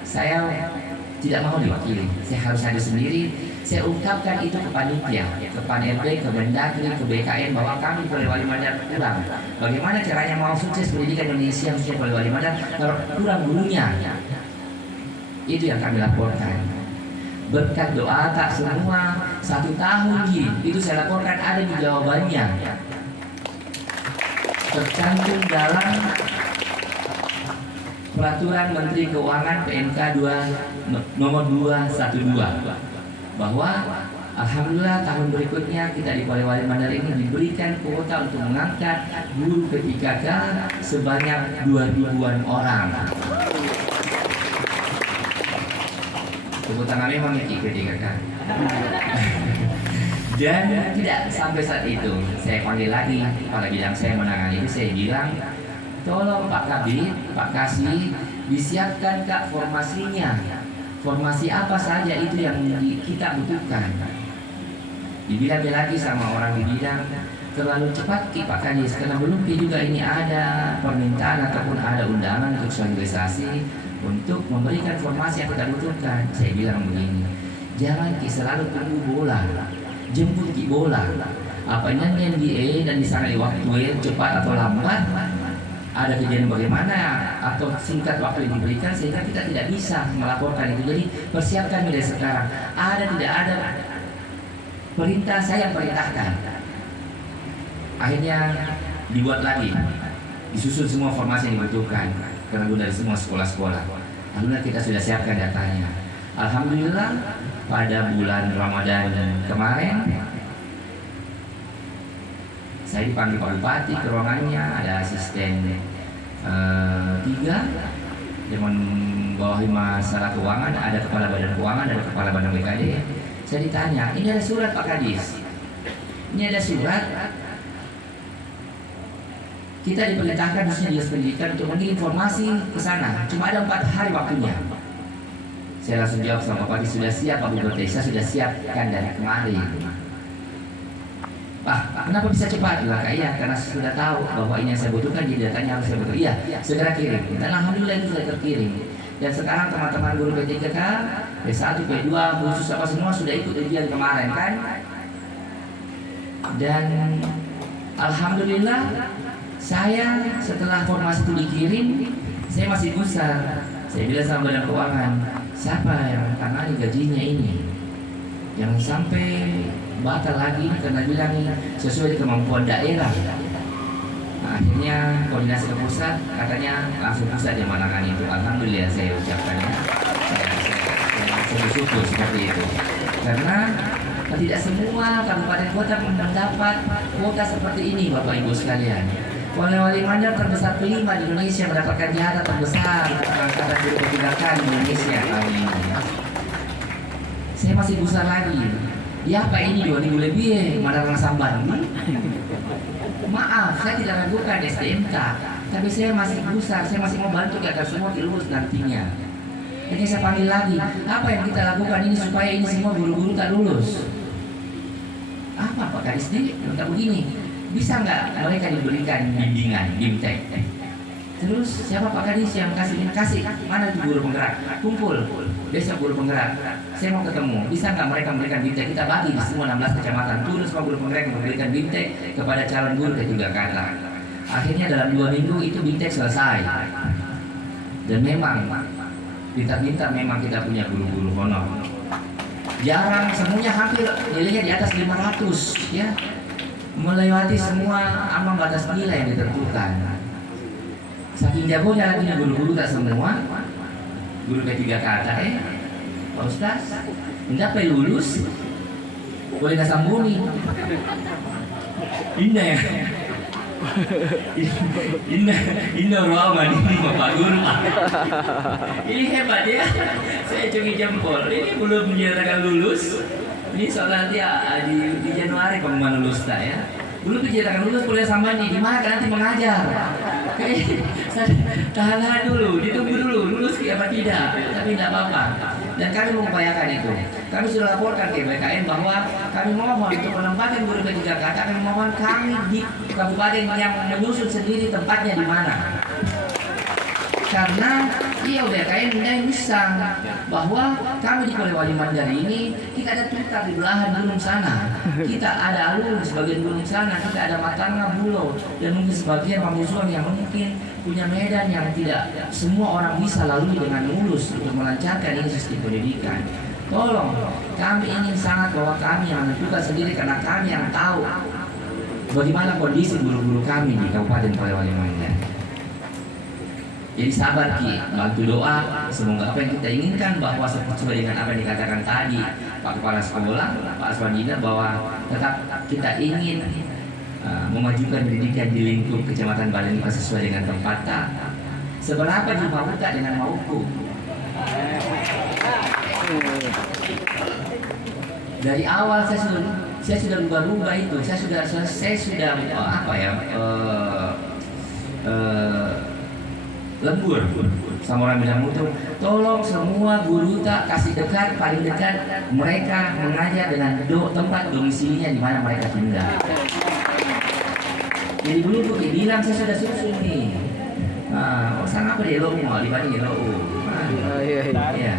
Saya tidak mau diwakili, saya harus hadir sendiri. Saya ungkapkan itu ke panitia, ke PAN-RB, ke Mendagri, ke BKN, bahwa kami Polewali Mandar kurang. Bagaimana caranya mau sukses pendidikan Indonesia, khususnya Polewali Mandar, kalau kurang gurunya? Itu yang kami laporkan. Berkat doa tak semua, 1 tahun itu saya laporkan ada di jawabannya. Tercantum dalam Peraturan Menteri Keuangan PMK nomor 212. Bahwa alhamdulillah tahun berikutnya kita di Polewali Mandar ini diberikan kuota untuk mengangkat guru P3K sebanyak 2.000-an orang. Tepuk tangan memang P3K. Dan tidak sampai saat itu, saya panggil lagi kepala bidang saya menangani itu, saya bilang, tolong Pak Kabid, Pak Kasih, disiapkan Kak formasinya. Formasi apa saja itu yang kita butuhkan. Dibilang lagi sama orang di bidang, terlalu cepat Pak Kadis, karena belum juga ini ada permintaan ataupun ada undangan untuk sosialisasi untuk memberikan formasi yang kita butuhkan. Saya bilang begini, jangan selalu tunggu bola, jemput bola. Apanya yang di dan disangka di waktu cepat atau lambat, ada kejadian bagaimana atau singkat waktu yang diberikan sehingga kita tidak bisa melaporkan itu. Jadi persiapkan mulai sekarang. Ada tidak ada perintah, saya yang perintahkan. Akhirnya dibuat lagi, disusun semua formasi yang dibutuhkan karena dari semua sekolah-sekolah. Alhamdulillah kita sudah siapkan datanya. Alhamdulillah pada bulan Ramadan kemarin saya dipanggil Pak Bupati ke ruangannya, ada asisten 3 yang membawahi masalah keuangan, ada kepala badan keuangan, ada kepala badan BKD. Saya ditanya, ini ada surat Pak Kadis, ini ada surat, kita diperintahkan khususnya Dinas Pendidikan untuk mengirim informasi ke sana, cuma ada 4 hari waktunya. Saya langsung jawab sama Pak Kadis, sudah siap Pak Bupati, saya sudah siapkan dari kemarin. Kenapa bisa cepat? Iya, karena sudah tahu bahwa ini yang saya butuhkan, jadi datanya harus saya butuhkan. Iya, segera kirim. Dan alhamdulillah itu sudah terkirim. Dan sekarang teman-teman guru P3K, P1, P2, khusus apa semua sudah ikut ujian kemarin kan? Dan alhamdulillah saya setelah formasi itu dikirim, saya masih gusar. Saya bilang sama badan keuangan, siapa yang tangani gajinya ini? Jangan sampai batal lagi karena bilang sesuai kemampuan daerah. Akhirnya koordinasi ke pusat, katanya langsung pusat yang menangani itu. Alhamdulillah saya ucapkan ya. Saya bersyukur seperti itu. Karena tidak semua kabupaten kota mendapat kuota seperti ini Bapak Ibu sekalian. Polewali Mandar terbesar kelima di Indonesia mendapatkan jatah terbesar angkatan guru P3K di Indonesia tahun ini. Saya masih besar lagi. Ya apa ini 2000 lebih mana samban. Maaf, saya tidak ragukan STMK, tapi saya masih besar, saya masih mau bantu agar semua lulus nantinya. Jadi saya panggil lagi, apa yang kita lakukan ini supaya ini semua guru-guru tak lulus? Apa Pak Kadis ini? Minta begini, bisa nggak mereka diberikan bimbingan, bimtek? Terus siapa Pak Kadis yang kasih? Mana tuh guru penggerak? Kumpul, besok guru penggerak. Saya mau ketemu. Bisa nggak mereka memberikan bimtek? Kita bagi di semua 16 kecamatan. Turun semua guru penggerak yang memberikan bimtek kepada calon guru ketiga kata. Akhirnya dalam 2 minggu itu bimtek selesai. Dan memang pintar-pintar memang kita punya guru-guru honor. Jarang, semuanya hampir nilainya di atas 500 ya. Melewati semua ambang batas nilai yang ditentukan. Saking jagonya lagi guru-guru tak semua. Guru ketiga kata Pak Ustaz, enggak apa lulus? Boleh nggak sambungi? Indah ya? Indah ruangan ini Bapak Guru. Ini hebat ya. Saya cungi jempol. Ini belum menyatakan lulus. Ini soal nanti di Januari pengumuman lulus tak ya. Belum dinyatakan lulus boleh sambani. Di mana nanti mengajar? Tahan dulu, ditunggu dulu lulus apa tidak. Tapi tidak apa-apa. Dan kami mengupayakan itu. Kami sudah laporkan ke BKN bahwa kami mohon untuk penempatan guru ketiga kata. Kami mohon kami di kabupaten yang menyusun sendiri tempatnya di mana. Karena BKN tidak bisa bahwa kami di Polewali Mandar ini kita ada Tutar di belahan gunung sana, kita ada Alun di sebagian gunung sana, kita ada Matanga, Bulo, dan mungkin sebagian Pamusuan yang mungkin punya medan yang tidak semua orang bisa lalui dengan mulus untuk melancarkan ini sistem pendidikan. Tolong, kami ingin sangat bahwa kami yang menentukan sendiri karena kami yang tahu bagaimana kondisi guru-guru kami di Kabupaten Polewali Mandar. Jadi sabar Ki, bantu doa, semoga apa yang kita inginkan bahwa sesuai dengan apa yang dikatakan tadi Pak Kepala Sekolah, Pak Aswadina, bahwa tetap kita ingin memajukan pendidikan di lingkup Kecamatan Balenipa sesuai dengan tempatnya. Seberapa jumlah buka dengan mauku? Dari awal saya sudah rubah itu, saya sudah lembur sama orang bilang mutu, tolong semua guru tak kasih dekat, paling dekat mereka mengajar dengan tempat domisilinya di mana mereka tinggal. Jadi dulu tuh dibilang saya sudah susun nih. Sana apa di LOU mau dibanding di LOU. Ya.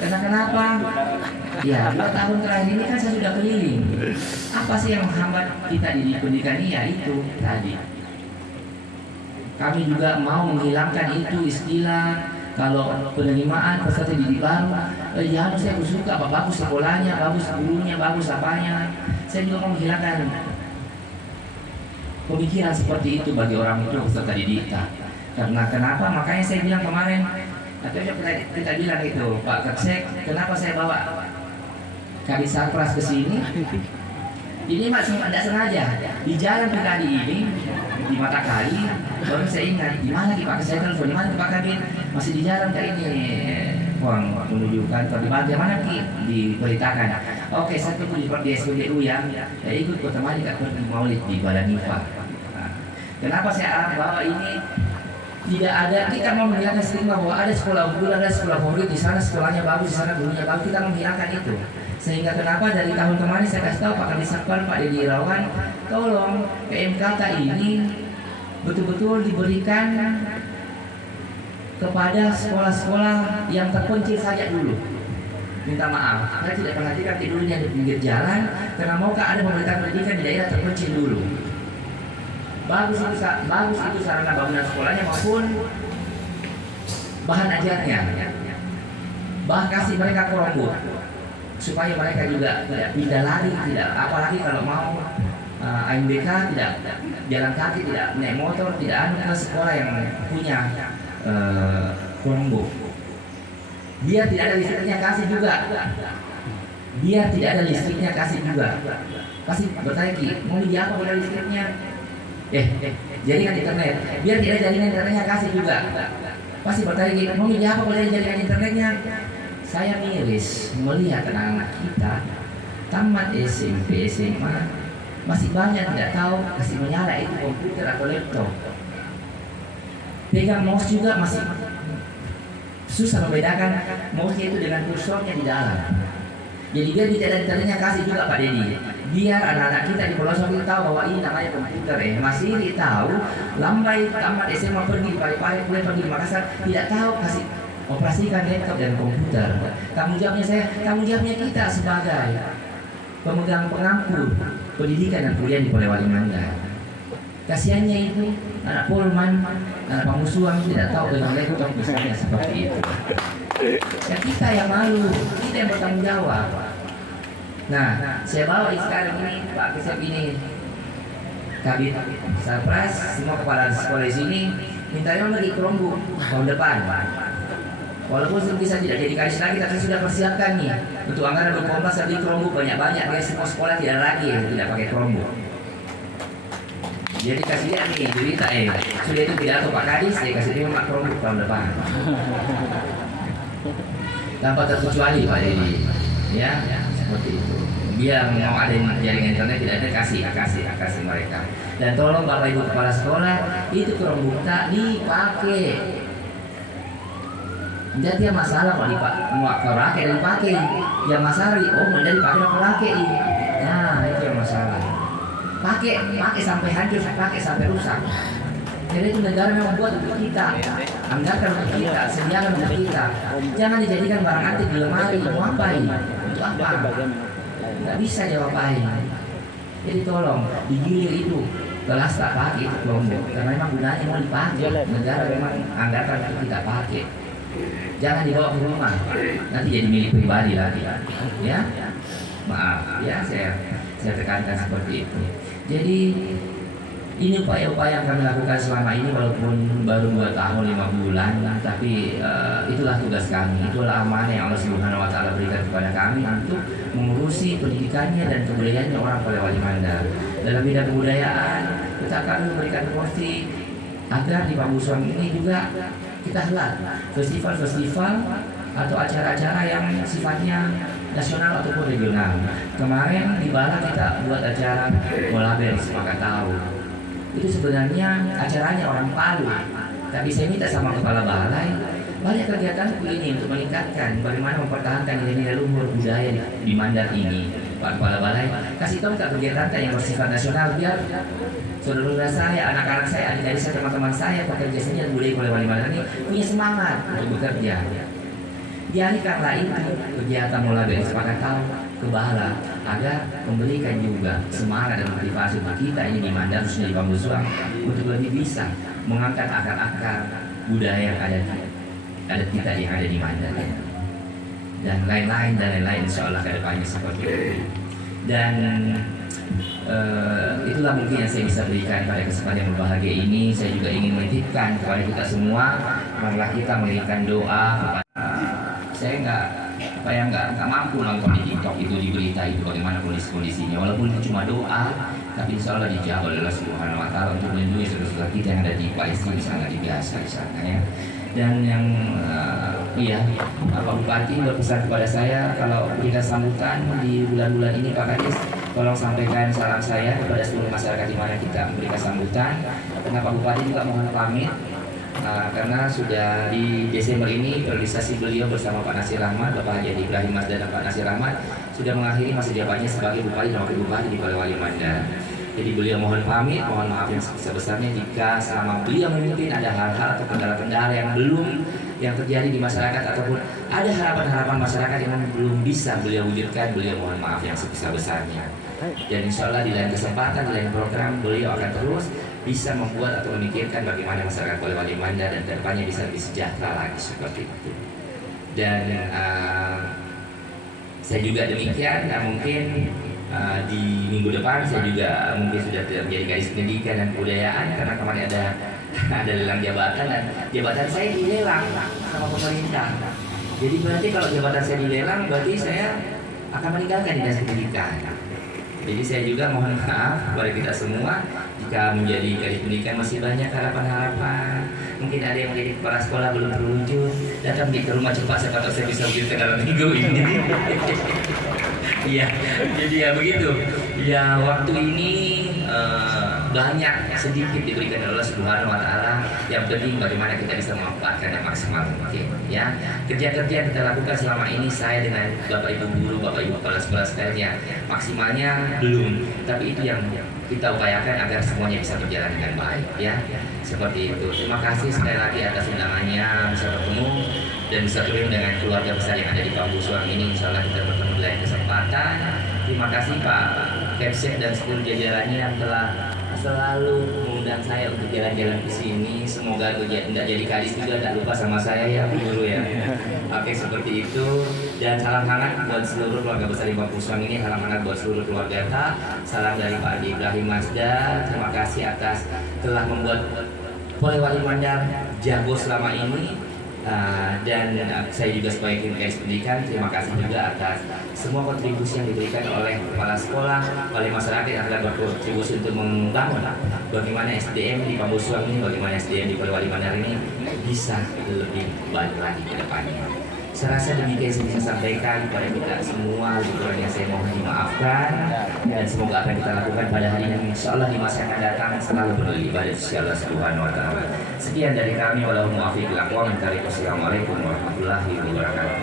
Kenapa? Ya, 2 tahun terakhir ini kan saya sudah keliling. Apa sih yang menghambat kita di pendidikan ini? Ya itu tadi. Kami juga mau menghilangkan itu istilah kalau penerimaan peserta didik baru, ya harus saya suka, apa bagus sekolahnya, bagus gurunya, bagus apanya. Saya juga mau menghilangkan pemikiran seperti itu bagi orang tua peserta didik. Karena kenapa? Makanya saya bilang kemarin, atau kita bilang itu Pak Kapsek, kenapa saya bawa Kadis Sarpras ke sini? Ini tidak sengaja di jalan PKD ini di mata kali baru saya ingat di mana Pak, saya telepon di mana Pak Kabin, masih di jalan kayak ini menuju kantor di mana Ki diberitakan. Oke, saya tunggu di SPBU ya, saya ikut pertemuan Kak Maulid di Balenipa. Kenapa saya bawa ini? Tidak ada, kita mau menghilangkan stigma bahwa ada sekolah unggul, ada sekolah favorit, di sana sekolahnya bagus, di sana gurunya bagus, kita menghilangkan itu. Sehingga kenapa dari tahun kemarin saya kasih tahu Pak Kadis Sarpras, Pak Dedi Irawan, tolong PMKK ini betul-betul diberikan kepada sekolah-sekolah yang terpencil saja dulu. Minta maaf, saya tidak perhatikan tidurnya di pinggir jalan, karena maukah ada pemerintahan pendidikan di daerah terpencil dulu. Bagus itu sarana bangunan sekolahnya maupun bahan ajarnya. Kasih mereka kelompok supaya mereka juga tidak pindah lari, tidak apalagi kalau mau AMBK tidak jalan kaki, tidak naik motor, tidak ke sekolah yang punya kelompok. Biar tidak ada listriknya kasih juga. Biar tidak ada listriknya kasih juga. Pasti bertanya Ki, mau di apa boleh listriknya? Jaringan internet. Biar tidak ada jaringan internetnya kasih juga. Pasti bertanya Ki, mau di apa boleh jaringan internetnya? saya miris melihat anak-anak kita tamat SMP, SMA masih banyak tidak tahu kasih menyala itu komputer atau laptop. Pegang mouse juga masih susah membedakan mouse itu dengan kursornya di dalam. Jadi dia detail-detailnya kasih juga Pak Dedi. Biar anak-anak kita di pelosok itu tahu bahwa ini namanya komputer masih tahu lambai tamat SMA pergi di Parepare, kemudian pergi di Makassar, tidak tahu kasih operasikan laptop dan komputer. Tanggung jawabnya kita sebagai pemegang pengangkut pendidikan dan kuliah di Polewali Mandar. Kasihannya itu anak Polman, anak Pamusuang tidak tahu dengan laptop misalnya seperti itu. Ya kita yang malu, kita yang bertanggung jawab. Nah, saya bawa sekarang ini Pak Kesep ini Kabit Sarpras, semua kepala sekolah di sini minta yang lagi Chromebook tahun depan. Walaupun bisa tidak jadi kais lagi, tapi sudah persiapkan nih untuk anggaran 2014 tadi Chromebook banyak-banyak. Guys, semua sekolah tidak lagi yang tidak pakai Chromebook. Jadi kasih lihat nih berita sudah itu pidato Pak Kadis, dia kasih dia Pak Chromebook tahun depan. Tanpa terkecuali Pak Dedi, ya seperti itu. Biar mau ada jaringan internet tidak ada kasih mereka. Dan tolong Bapak Ibu kepala sekolah itu Chromebook tak dipakai. Jadi yang masalah kalau dipakai dan dipakai, yang masalah mau dari pakai dan pakai. Nah itu yang masalah. Pakai sampai hancur, pakai sampai rusak. Jadi itu negara memang buat untuk kita, anggarkan untuk kita, sediakan untuk kita. Jangan dijadikan barang antik di lemari. Mau apain? Untuk apa? Nggak bisa jawabannya. Jadi tolong digilir itu kelas tak pakai itu Chromebook, karena memang gunanya mau dipakai. Negara memang anggarkan untuk kita pakai. Jangan dibawa ke rumah, nanti jadi milik pribadi lagi. Ya, maaf ya saya tekankan seperti itu. Jadi ini upaya-upaya yang kami lakukan selama ini walaupun baru 2 tahun 5 bulan, tapi itulah tugas kami, itulah amanah yang Allah Subhanahu Wa Taala berikan kepada kami untuk mengurusi pendidikannya dan kebudayaannya orang Polewali Mandar. Dalam bidang kebudayaan kita akan memberikan porsi agar di Pamusuang ini juga kita helat festival-festival atau acara-acara yang sifatnya nasional ataupun regional. Kemarin di Bala kita buat acara Molaber Sepakat Tahu. Itu sebenarnya acaranya orang Palu, tapi saya minta sama kepala balai banyak kegiatan ini untuk meningkatkan bagaimana mempertahankan nilai-nilai luhur budaya di Mandar ini. Pak Kepala Balai kasih tahu kegiatan yang bersifat nasional biar saudara saya, anak-anak saya, adik-adik saya, teman-teman saya, pekerja seni dan budaya Polewali Mandar ini punya semangat untuk bekerja. Dialihkanlah itu kegiatan mulai dari Sepakat Tahu ke Bala agar memberikan juga semangat dan motivasi untuk kita ini di Mandar, khususnya di Pamusuang, untuk lebih bisa mengangkat akar-akar budaya yang ada kita yang ada di Mandar dan lain-lain insya Allah ke depannya seperti itu. Dan itulah mungkin yang saya bisa berikan pada kesempatan yang berbahagia ini. Saya juga ingin menitipkan kepada kita semua, marilah kita memberikan doa. Saya nggak mampu nonton di TikTok itu, di berita itu bagaimana kondisinya. Walaupun itu cuma doa, tapi insya Allah dijawab oleh Allah Subhanahu Wa Taala untuk melindungi saudara-saudara kita yang ada di Palestina di sana, di Gaza di sana ya. Dan yang Pak Bupati berpesan kepada saya kalau berikan sambutan di bulan-bulan ini Pak Kadis, tolong sampaikan salam saya kepada seluruh masyarakat di mana kita memberikan sambutan. Karena Pak Bupati juga mohon pamit karena sudah di Desember ini priorisasi beliau bersama Pak Nasir Ahmad, Bapak Haji Ibrahim Mas dan Pak Nasir Ahmad sudah mengakhiri masa jabatannya sebagai Bupati dan Wakil Bupati di Polewali Mandar. Jadi beliau mohon pamit, mohon maaf yang sebesar-besarnya jika selama beliau memimpin ada hal-hal atau kendala-kendala yang terjadi di masyarakat ataupun ada harapan-harapan masyarakat yang belum bisa beliau wujudkan, beliau mohon maaf yang sebesar-besarnya. Dan insya Allah di lain kesempatan, di lain program beliau akan terus bisa membuat atau memikirkan bagaimana masyarakat Polewali Mandar dan kedepannya bisa lebih sejahtera lagi seperti itu. Dan saya juga demikian, mungkin di minggu depan saya juga mungkin sudah menjadi gadis pendidikan dan kebudayaan karena kemarin ada lelang jabatan dan jabatan saya dilelang sama pemerintah. Jadi berarti kalau jabatan saya dilelang berarti saya akan meninggalkan dinas pendidikan. Jadi saya juga mohon maaf kepada kita semua jika menjadi gadis pendidikan masih banyak harapan-harapan, Mungkin ada yang menjadi kepala sekolah belum terwujud, datang di ke rumah cepat siapa tahu saya bisa wujud dalam minggu ini. Iya, jadi ya begitu. Ya waktu ini banyak sedikit diberikan oleh Allah Subhanahu Wa Taala. Yang penting bagaimana kita bisa memanfaatkan yang maksimal mungkin. Ya, kerja-kerja yang kita lakukan selama ini saya dengan Bapak Ibu guru, Bapak Ibu kepala sekolah sekalian, maksimalnya belum. Tapi itu yang kita upayakan agar semuanya bisa berjalan dengan baik. Ya, seperti itu. Terima kasih sekali lagi atas undangannya bisa bertemu dan bisa ketemu dengan keluarga besar yang ada di Pambusuang ini. Insya Allah kita bertemu di lain kesempatan. Terima kasih Pak Kepsek dan seluruh jajarannya yang telah selalu mengundang saya untuk jalan-jalan ke sini. Semoga aku tidak jadi kadis juga, tak lupa sama saya ya Bu Guru ya. Oke, seperti itu. Dan salam hangat buat seluruh keluarga besar di Pambusuang ini. Salam hangat buat seluruh keluarga kita. Salam dari Pak Adi Ibrahim Mazda. Terima kasih atas telah membuat Polewali Mandar jago selama ini. Dan saya juga sebagai tim garis pendidikan terima kasih juga atas semua kontribusi yang diberikan oleh kepala sekolah, oleh masyarakat yang telah berkontribusi untuk membangun bagaimana SDM di Pambusuang ini, bagaimana SDM di Polewali Mandar ini bisa lebih baik lagi ke depannya. Saya rasa demikian yang bisa sampaikan kepada kita semua. Kurangnya saya mohon dimaafkan dan semoga apa yang kita lakukan pada hari ini insya Allah di masa yang akan datang selalu beribadah kepada Allah Subhanahu Wa Taala. Sekian dari kami. Wallahul muwaffiq ila aqwamit thoriq. Wassalamualaikum warahmatullahi wabarakatuh.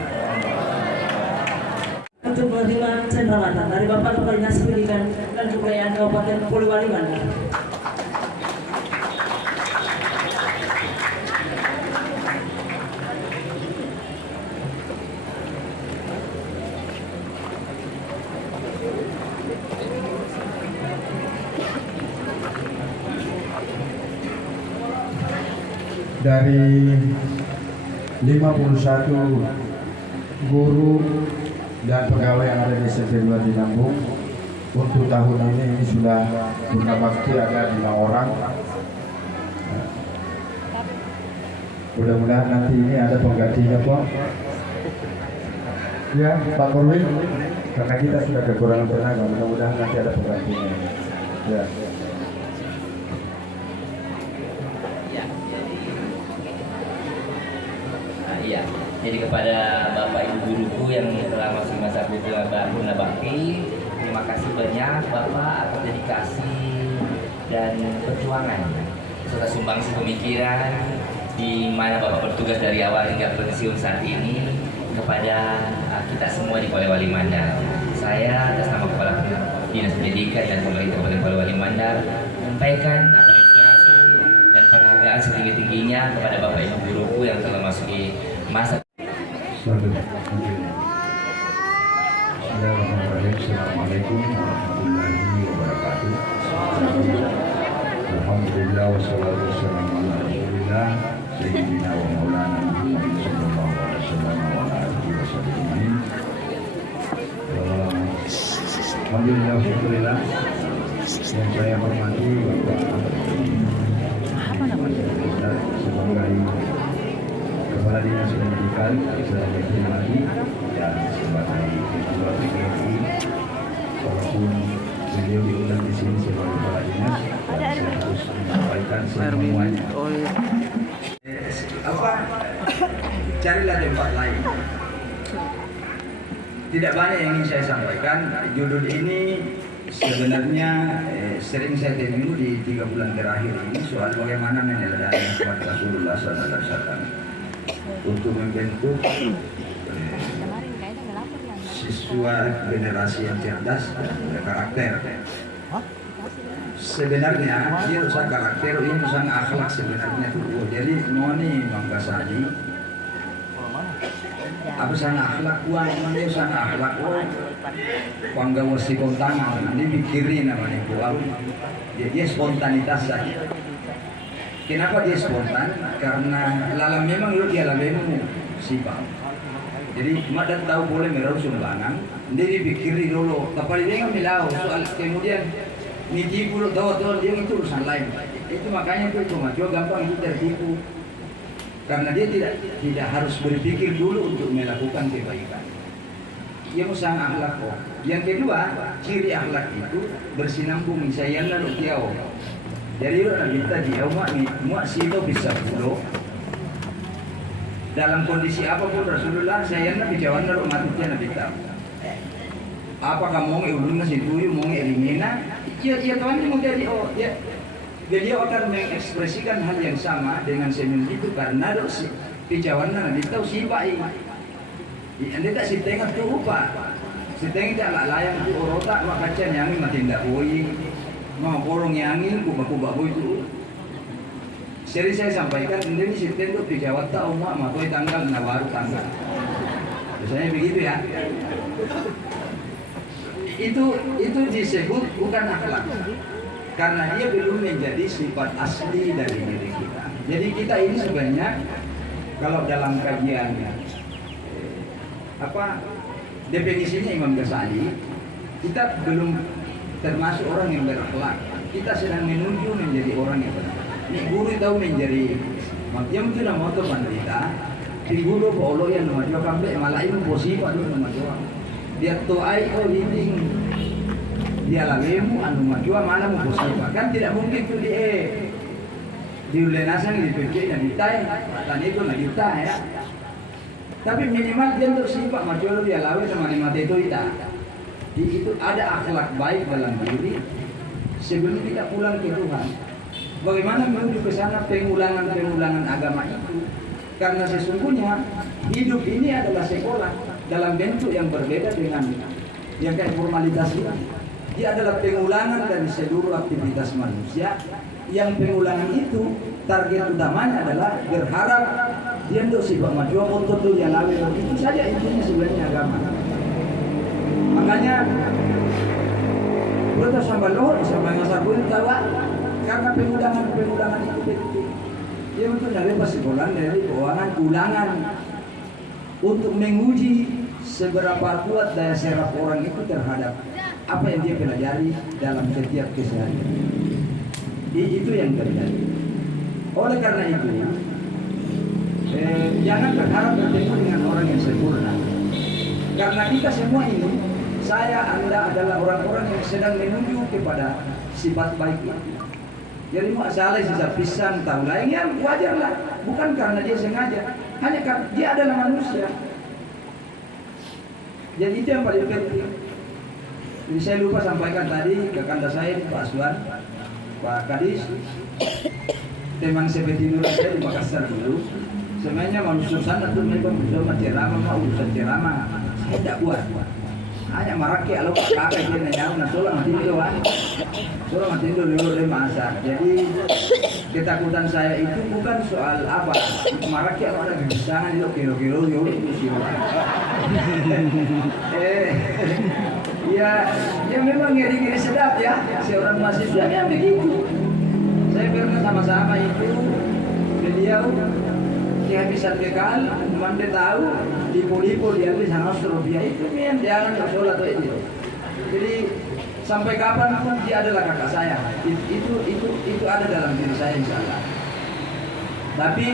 Untuk menerima cenderamatan dari Bapak Kepala Dinas Pendidikan dan Kebudayaan Kabupaten Polewali Mandar. Dari 51 guru dan pegawai yang ada di SMP 2 Lampung, untuk tahun ini sudah guna bakti ada 5 orang. Mudah-mudahan nanti ini ada penggantinya Pak. Ya Pak Korwin, karena kita sudah kekurangan tenaga, mudah-mudahan nanti ada penggantinya. Ya. Iya, jadi kepada Bapak Ibu guruku yang telah masuk masa guna bakti, terima kasih banyak Bapak atas dedikasi dan perjuangan serta sumbangsi pemikiran di mana Bapak bertugas dari awal hingga pensiun saat ini kepada kita semua di Polewali Mandar. Saya atas nama Kepala Dinas Pendidikan dan Pemerintah Kabupaten Polewali Mandar menyampaikan apresiasi dan penghargaan setinggi-tingginya kepada Bapak Ibu guruku yang telah masuki masa. Assalamualaikum warahmatullahi wabarakatuh. Alhamdulillah wassalatu wassalamu ala Rasulillah sayyidina wa maulana Muhammad sallallahu alaihi wasallam wa ala alihi wasallam. Alhamdulillah syukurillah yang saya hormati Bapak sebagai Kepala Dinas Pendidikan saya lagi dan sebagai Ketua PGRI, walaupun beliau diundang di sini sebagai Kepala Dinas, dan saya harus menyampaikan semuanya. Carilah tempat lain. Tidak banyak yang ingin saya sampaikan. Judul ini sebenarnya sering saya temui di 3 bulan terakhir ini soal bagaimana menyelesaikan Muhammad Rasulullah SAW untuk membentuk siswa generasi yang cerdas dan berkarakter. Sebenarnya dia urusan karakter, ini urusan akhlak sebenarnya tuh. Jadi mau nih Mangga Sadi apa sana akhlak uang, mana sana akhlak uang, bangga wasi kontangan, ini pikirin namanya kuat. Dia spontanitas saja. Kenapa dia spontan? Karena lalam memang lu dia lalam memang sifat. Jadi madat tahu boleh merau sumbangan, dia dipikirin dulu. Tapi dia nggak milau soal kemudian nitipu lu tahu dia itu urusan lain. Itu makanya itu maju gampang itu tertipu. Karena dia tidak harus berpikir dulu untuk melakukan kebaikan. Dia musang akhlak kok. Yang kedua, ciri akhlak itu bersinambung saya lalu tiao. Jadi Nabi tadi muak sino bisa pulau. Dalam kondisi apapun Rasulullah saya nabi jawan naruh matutnya Nabi tahu. Apakah mau ulun nasi tuyu mau elimina? Ya Tuhan mau jadi ya. Beliau akan mengekspresikan hal yang sama dengan senyum itu karena dosi jawan Nabi tahu si baik. Anda tak si tengah tu rupa. Si tengah tak layang tu orotak makacan yang matindak boi. Mau borong yang kubah-kubah boi tu. Jadi saya sampaikan ini si tengah tu dijawab tak umat makoi tanggal nawaru tanggal. Biasanya begitu ya. Itu disebut bukan akhlak. Karena dia belum menjadi sifat asli dari diri kita. Jadi kita ini sebenarnya kalau dalam kajiannya definisinya Imam Ghazali, kita belum termasuk orang yang berakhlak. Kita sedang menuju menjadi orang yang berakhlak. Ini guru tahu menjadi yang itu nama tu pandita. Di guru boleh yang nama jua kambe malai posisi anu nama jua. Dia tuai liting. Dia lalemu anu nama jua mana posisi. Kan tidak mungkin tu di ulenasan di PJ dan ditai. Dan itu nak ditai ya. Tapi minimal dia untuk sifat majulah dia lawe sama lima itu itu ada akhlak baik dalam diri sebelum kita pulang ke Tuhan. Bagaimana menuju ke sana pengulangan agama itu? Karena sesungguhnya hidup ini adalah sekolah dalam bentuk yang berbeda dengan yang kayak formalitas ini. Dia adalah pengulangan dari seluruh aktivitas manusia. Yang pengulangan itu target utamanya adalah berharap dia untuk sifat maju untuk dunia lawe. Itu saja intinya sebenarnya agama. Makanya kita sama loh sama ngasabun tawa karena pengulangan itu penting. Dia untuk dari sekolah dari keuangan ulangan untuk menguji seberapa kuat daya serap orang itu terhadap apa yang dia pelajari dalam setiap keseharian. Itu yang terjadi. Oleh karena itu, jangan berharap bertemu dengan orang yang sempurna. Karena kita semua ini, saya, Anda adalah orang-orang yang sedang menuju kepada sifat baik itu. Jadi masalah sisa pisang tahu lain yang wajarlah, bukan karena dia sengaja, hanya karena dia adalah manusia. Jadi itu yang paling penting. Jadi saya lupa sampaikan tadi ke kanda saya Pak Aswan, Pak Kadis, teman seperti dulu saya di Makassar dulu. Sebenarnya manusia sana tuh memang urusan ceramah, mau urusan ceramah, saya tidak buat. Hanya maraki kalau kakak dia nanya, nah soalnya mati dulu, soalnya mati dulu dia masak. Jadi ketakutan saya itu bukan soal apa, maraki kalau ada kebisangan itu kilo-kilo itu siapa. Ya memang ngeri-ngeri sedap ya, seorang mahasiswa yang begitu. Saya pernah sama-sama itu, beliau kehabisan bekal, mandi tahu, lipo-lipo dia habis 100 rupiah itu yang jangan sholat itu. Jadi sampai kapan pun dia adalah kakak saya. Itu ada dalam diri saya insya Allah. Tapi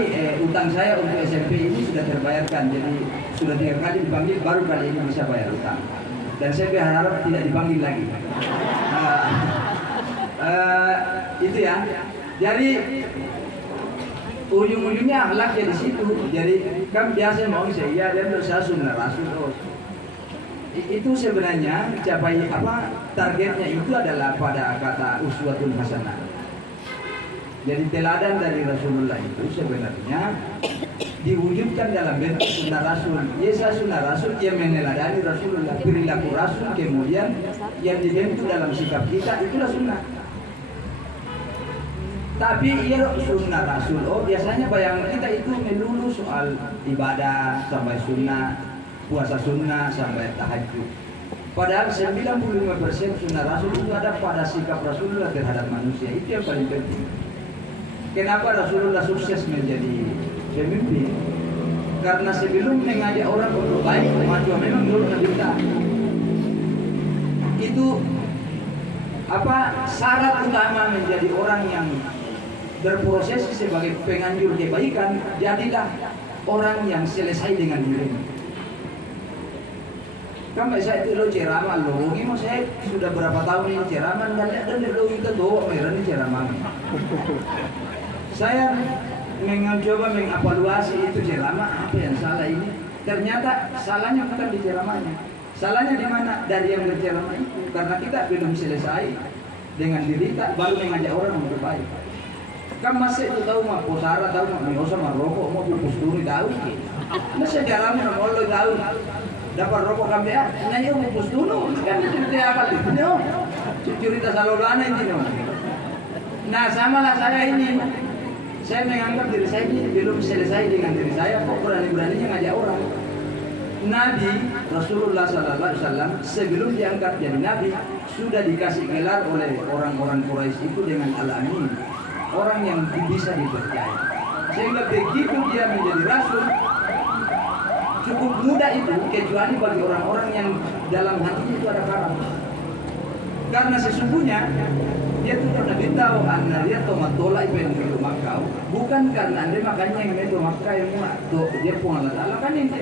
utang saya untuk SMP ini sudah terbayarkan, jadi sudah 3 kali dipanggil, baru kali ini bisa bayar utang. Dan saya berharap tidak dipanggil lagi. Itu ya. Jadi ujung-ujungnya akhlak di situ. Jadi kan biasa mau saya dan dosa sunnah rasul. Itu sebenarnya capai apa targetnya itu adalah pada kata uswatun hasanah. Jadi teladan dari Rasulullah itu sebenarnya diwujudkan dalam bentuk sunnah rasul. Yesa sunnah rasul yang meneladani Rasulullah, perilaku rasul kemudian yang dibentuk dalam sikap kita itulah sunnah. Tapi ya sunnah rasul, biasanya bayangan kita itu melulu soal ibadah sampai sunnah, puasa sunnah sampai tahajud. Padahal 95% sunnah rasul itu ada pada sikap Rasulullah terhadap manusia. Itu yang paling penting. Kenapa Rasulullah sukses menjadi pemimpin? Karena sebelum mengajak orang untuk baik, kemajuan memang dulu kita. Itu syarat utama menjadi orang yang berproses sebagai penganjur kebaikan, jadilah orang yang selesai dengan dirinya. Kan saya itu lo ceramah lo, ini saya sudah berapa tahun ini ceramah dan lo itu bawa merah ini ceramah. Saya mencoba mengevaluasi itu ceramah apa yang salah ini. Ternyata salahnya bukan di ceramahnya. Salahnya di mana? Dari yang berceramah itu. Karena kita belum selesai dengan diri kita, baru mengajak orang untuk baik. Kan masih itu tahu mah posara, tahu mah miosa, mah rokok, mau bungkus duri tahu. Masih ceramah mah lo tahu. Dapat rokok kami ya, nanya bungkus dulu. Kan cerita apa itu? No, cerita salolana ini no. Nah, samalah saya ini. Saya menganggap diri saya ini belum selesai dengan diri saya, kok berani-beraninya ngajak orang. Nabi Rasulullah SAW sebelum diangkat jadi Nabi sudah dikasih gelar oleh orang-orang Quraisy itu dengan Al-Amin, orang yang bisa dipercaya. Sehingga begitu dia menjadi Rasul, cukup mudah itu kecuali bagi orang-orang yang dalam hatinya itu ada karam. Karena sesungguhnya dia tuh Nabi tahu anda dia tomatola itu yang itu Makkah, bukan karena anda makanya yang itu Makkah yang dia pun Allah Taala kan ini.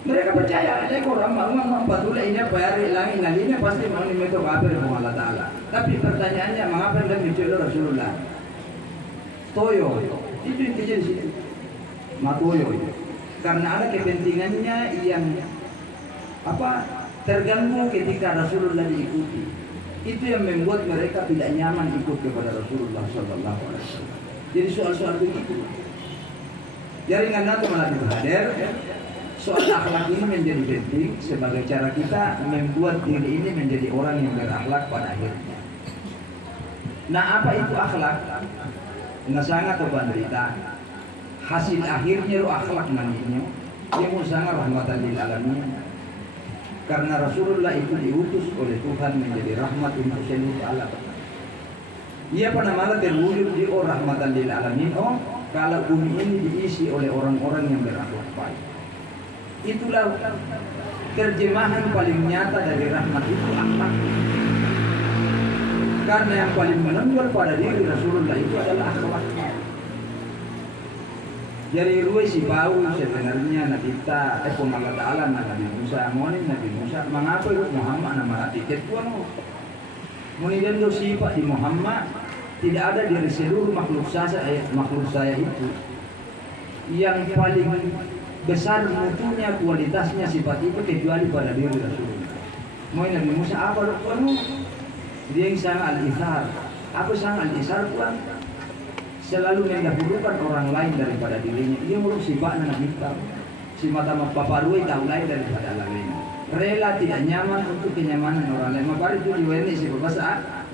Mereka percaya ada orang mau patula ini bayar langit ini pasti mau itu kafir dengan Allah Taala. Tapi pertanyaannya mengapa anda mencela Rasulullah? Toyo itu intinya di situ. Matoyo itu. Karena ada kepentingannya yang terganggu ketika Rasulullah diikuti. Itu yang membuat mereka tidak nyaman ikut kepada Rasulullah SAW. Jadi soal-soal begitu. Jaringan NATO malah hadir. Soal akhlak ini menjadi penting sebagai cara kita membuat diri ini menjadi orang yang berakhlak pada akhirnya. Nah, apa itu akhlak? Nah, sangat berderita. Hasil akhirnya lo akhlak nantinya. Dia mau sangat rahmatan lil alamin. Karena Rasulullah itu diutus oleh Tuhan menjadi rahmat untuk seluruh alam. Ia pernah malah terwujud di rahmatan lil alamin. Kalau bumi ini diisi oleh orang-orang yang berakhlak baik. Itulah terjemahan paling nyata dari rahmat itu akhlak. Karena yang paling menonjol pada diri Rasulullah itu adalah akhlaknya. Jadi ruwe si bau sebenarnya Nabi kita Allah Ta'ala Nabi Musa ngonin Nabi Musa mengapa itu Muhammad nama tiket tuan kemudian do sifat di Muhammad tidak ada dari seluruh makhluk saya itu yang paling besar mutunya kualitasnya sifat itu kecuali pada diri Rasulullah. Mau Nabi Musa apa tuan? Dia yang sang al-ithar. Apa sang al-ithar tuan? Selalu mendahulukan orang lain daripada dirinya. Ia menurut sifatnya Nabi kita. Si mata paparui tahu lain daripada orang lain. Rela tidak nyaman untuk kenyamanan orang lain. Maka itu diweni si berbahasa.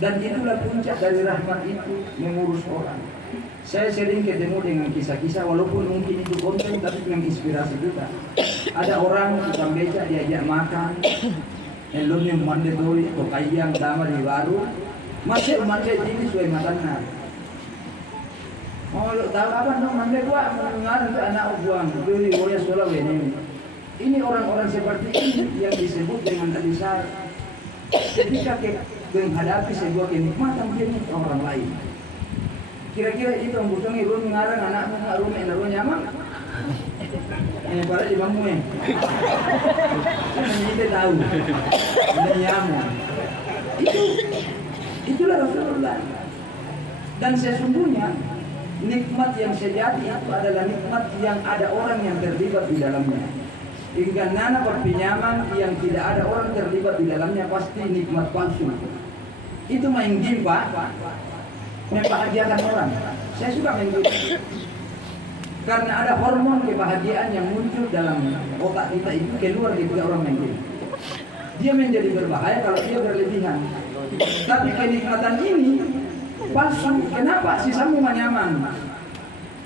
Dan itulah puncak dari rahmat itu mengurus orang. Saya sering ketemu dengan kisah-kisah walaupun mungkin itu konten tapi menginspirasi kita. Ada orang tukang beca diajak makan. Eloknya mandi doi, tokayang dama di baru. Masih mandi ini sesuai makanan. Mau tahu apa dong mandi gua mengarang ke anak buang. Beli boleh soal ini. Ini orang-orang seperti ini yang disebut dengan alisar. Ketika menghadapi sebuah kenikmatan dia orang lain. Kira-kira itu yang butuhnya lu mengarang anakmu nggak rumah lu nyaman? Pada di bangku kita tahu, ada nyaman. Itulah Rasulullah. Dan sesungguhnya nikmat yang sejati itu adalah nikmat yang ada orang yang terlibat di dalamnya. Hingga nana perpinjaman yang tidak ada orang terlibat di dalamnya pasti nikmat palsu. Itu main game Pak, membahagiakan orang. Saya suka main game. Karena ada hormon kebahagiaan yang muncul dalam otak kita itu keluar ketika orang main game. Dia menjadi berbahaya kalau dia berlebihan. Tapi kenikmatan ini palsu. Kenapa? Sisamu nyaman.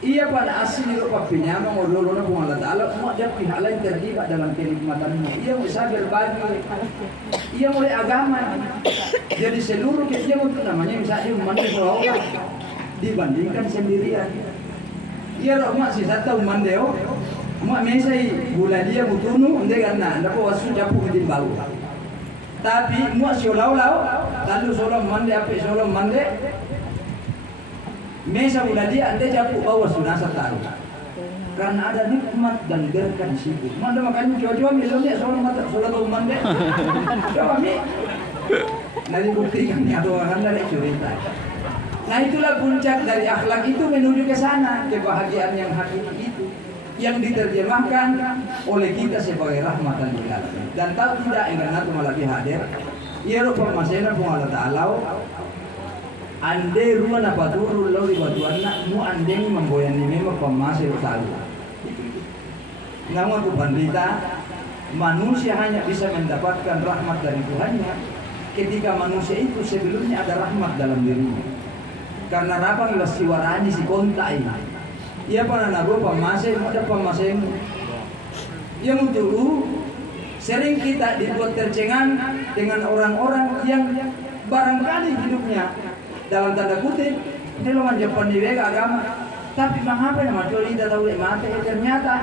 Ia pada asli rupa penyaman orang-orang pun Allah Ta'ala semua dia pihak lain terlibat dalam kenikmatanmu. Ia bisa berbagi. Ia mulai agama. Jadi seluruh dia untuk namanya misalnya mandi orang dibandingkan sendirian. Ia mak si satu mandeo, mak mesai gula dia mutunu, ande karena anda ko wasu japu di bau. Tapi mak si lau lalu solam mande api solam mande, mesa gula dia ande japu bau wasu nasa taru. karena ada nikmat dan berkah di situ. Mana makanya coba misalnya soal mata soal tuman deh. Coba nih. Nanti buktikan ya orang dari cerita. Nah itulah puncak dari akhlak itu menuju ke sana, kebahagiaan yang hakiki itu yang diterjemahkan oleh kita sebagai rahmatan lil alamin. Dan tahu tidak karena itu malah hadir. Ia rupa masena pun Allah Taala. Ande ruan apa turun lalu batuanna mu andeng memboyan ini mah pemasir tahu. Namun tu bandita manusia hanya bisa mendapatkan rahmat dari Tuhannya ketika manusia itu sebelumnya ada rahmat dalam dirinya. Karena rapang lah siwarani si konta ini. Ia pernah nago pemasir ada pemasir. Yang untuk sering kita dibuat tercengang dengan orang-orang yang barangkali hidupnya dalam tanda kutip dia lo manjapan di vega agama, tapi mengapa nama coli tidak tahu mati ternyata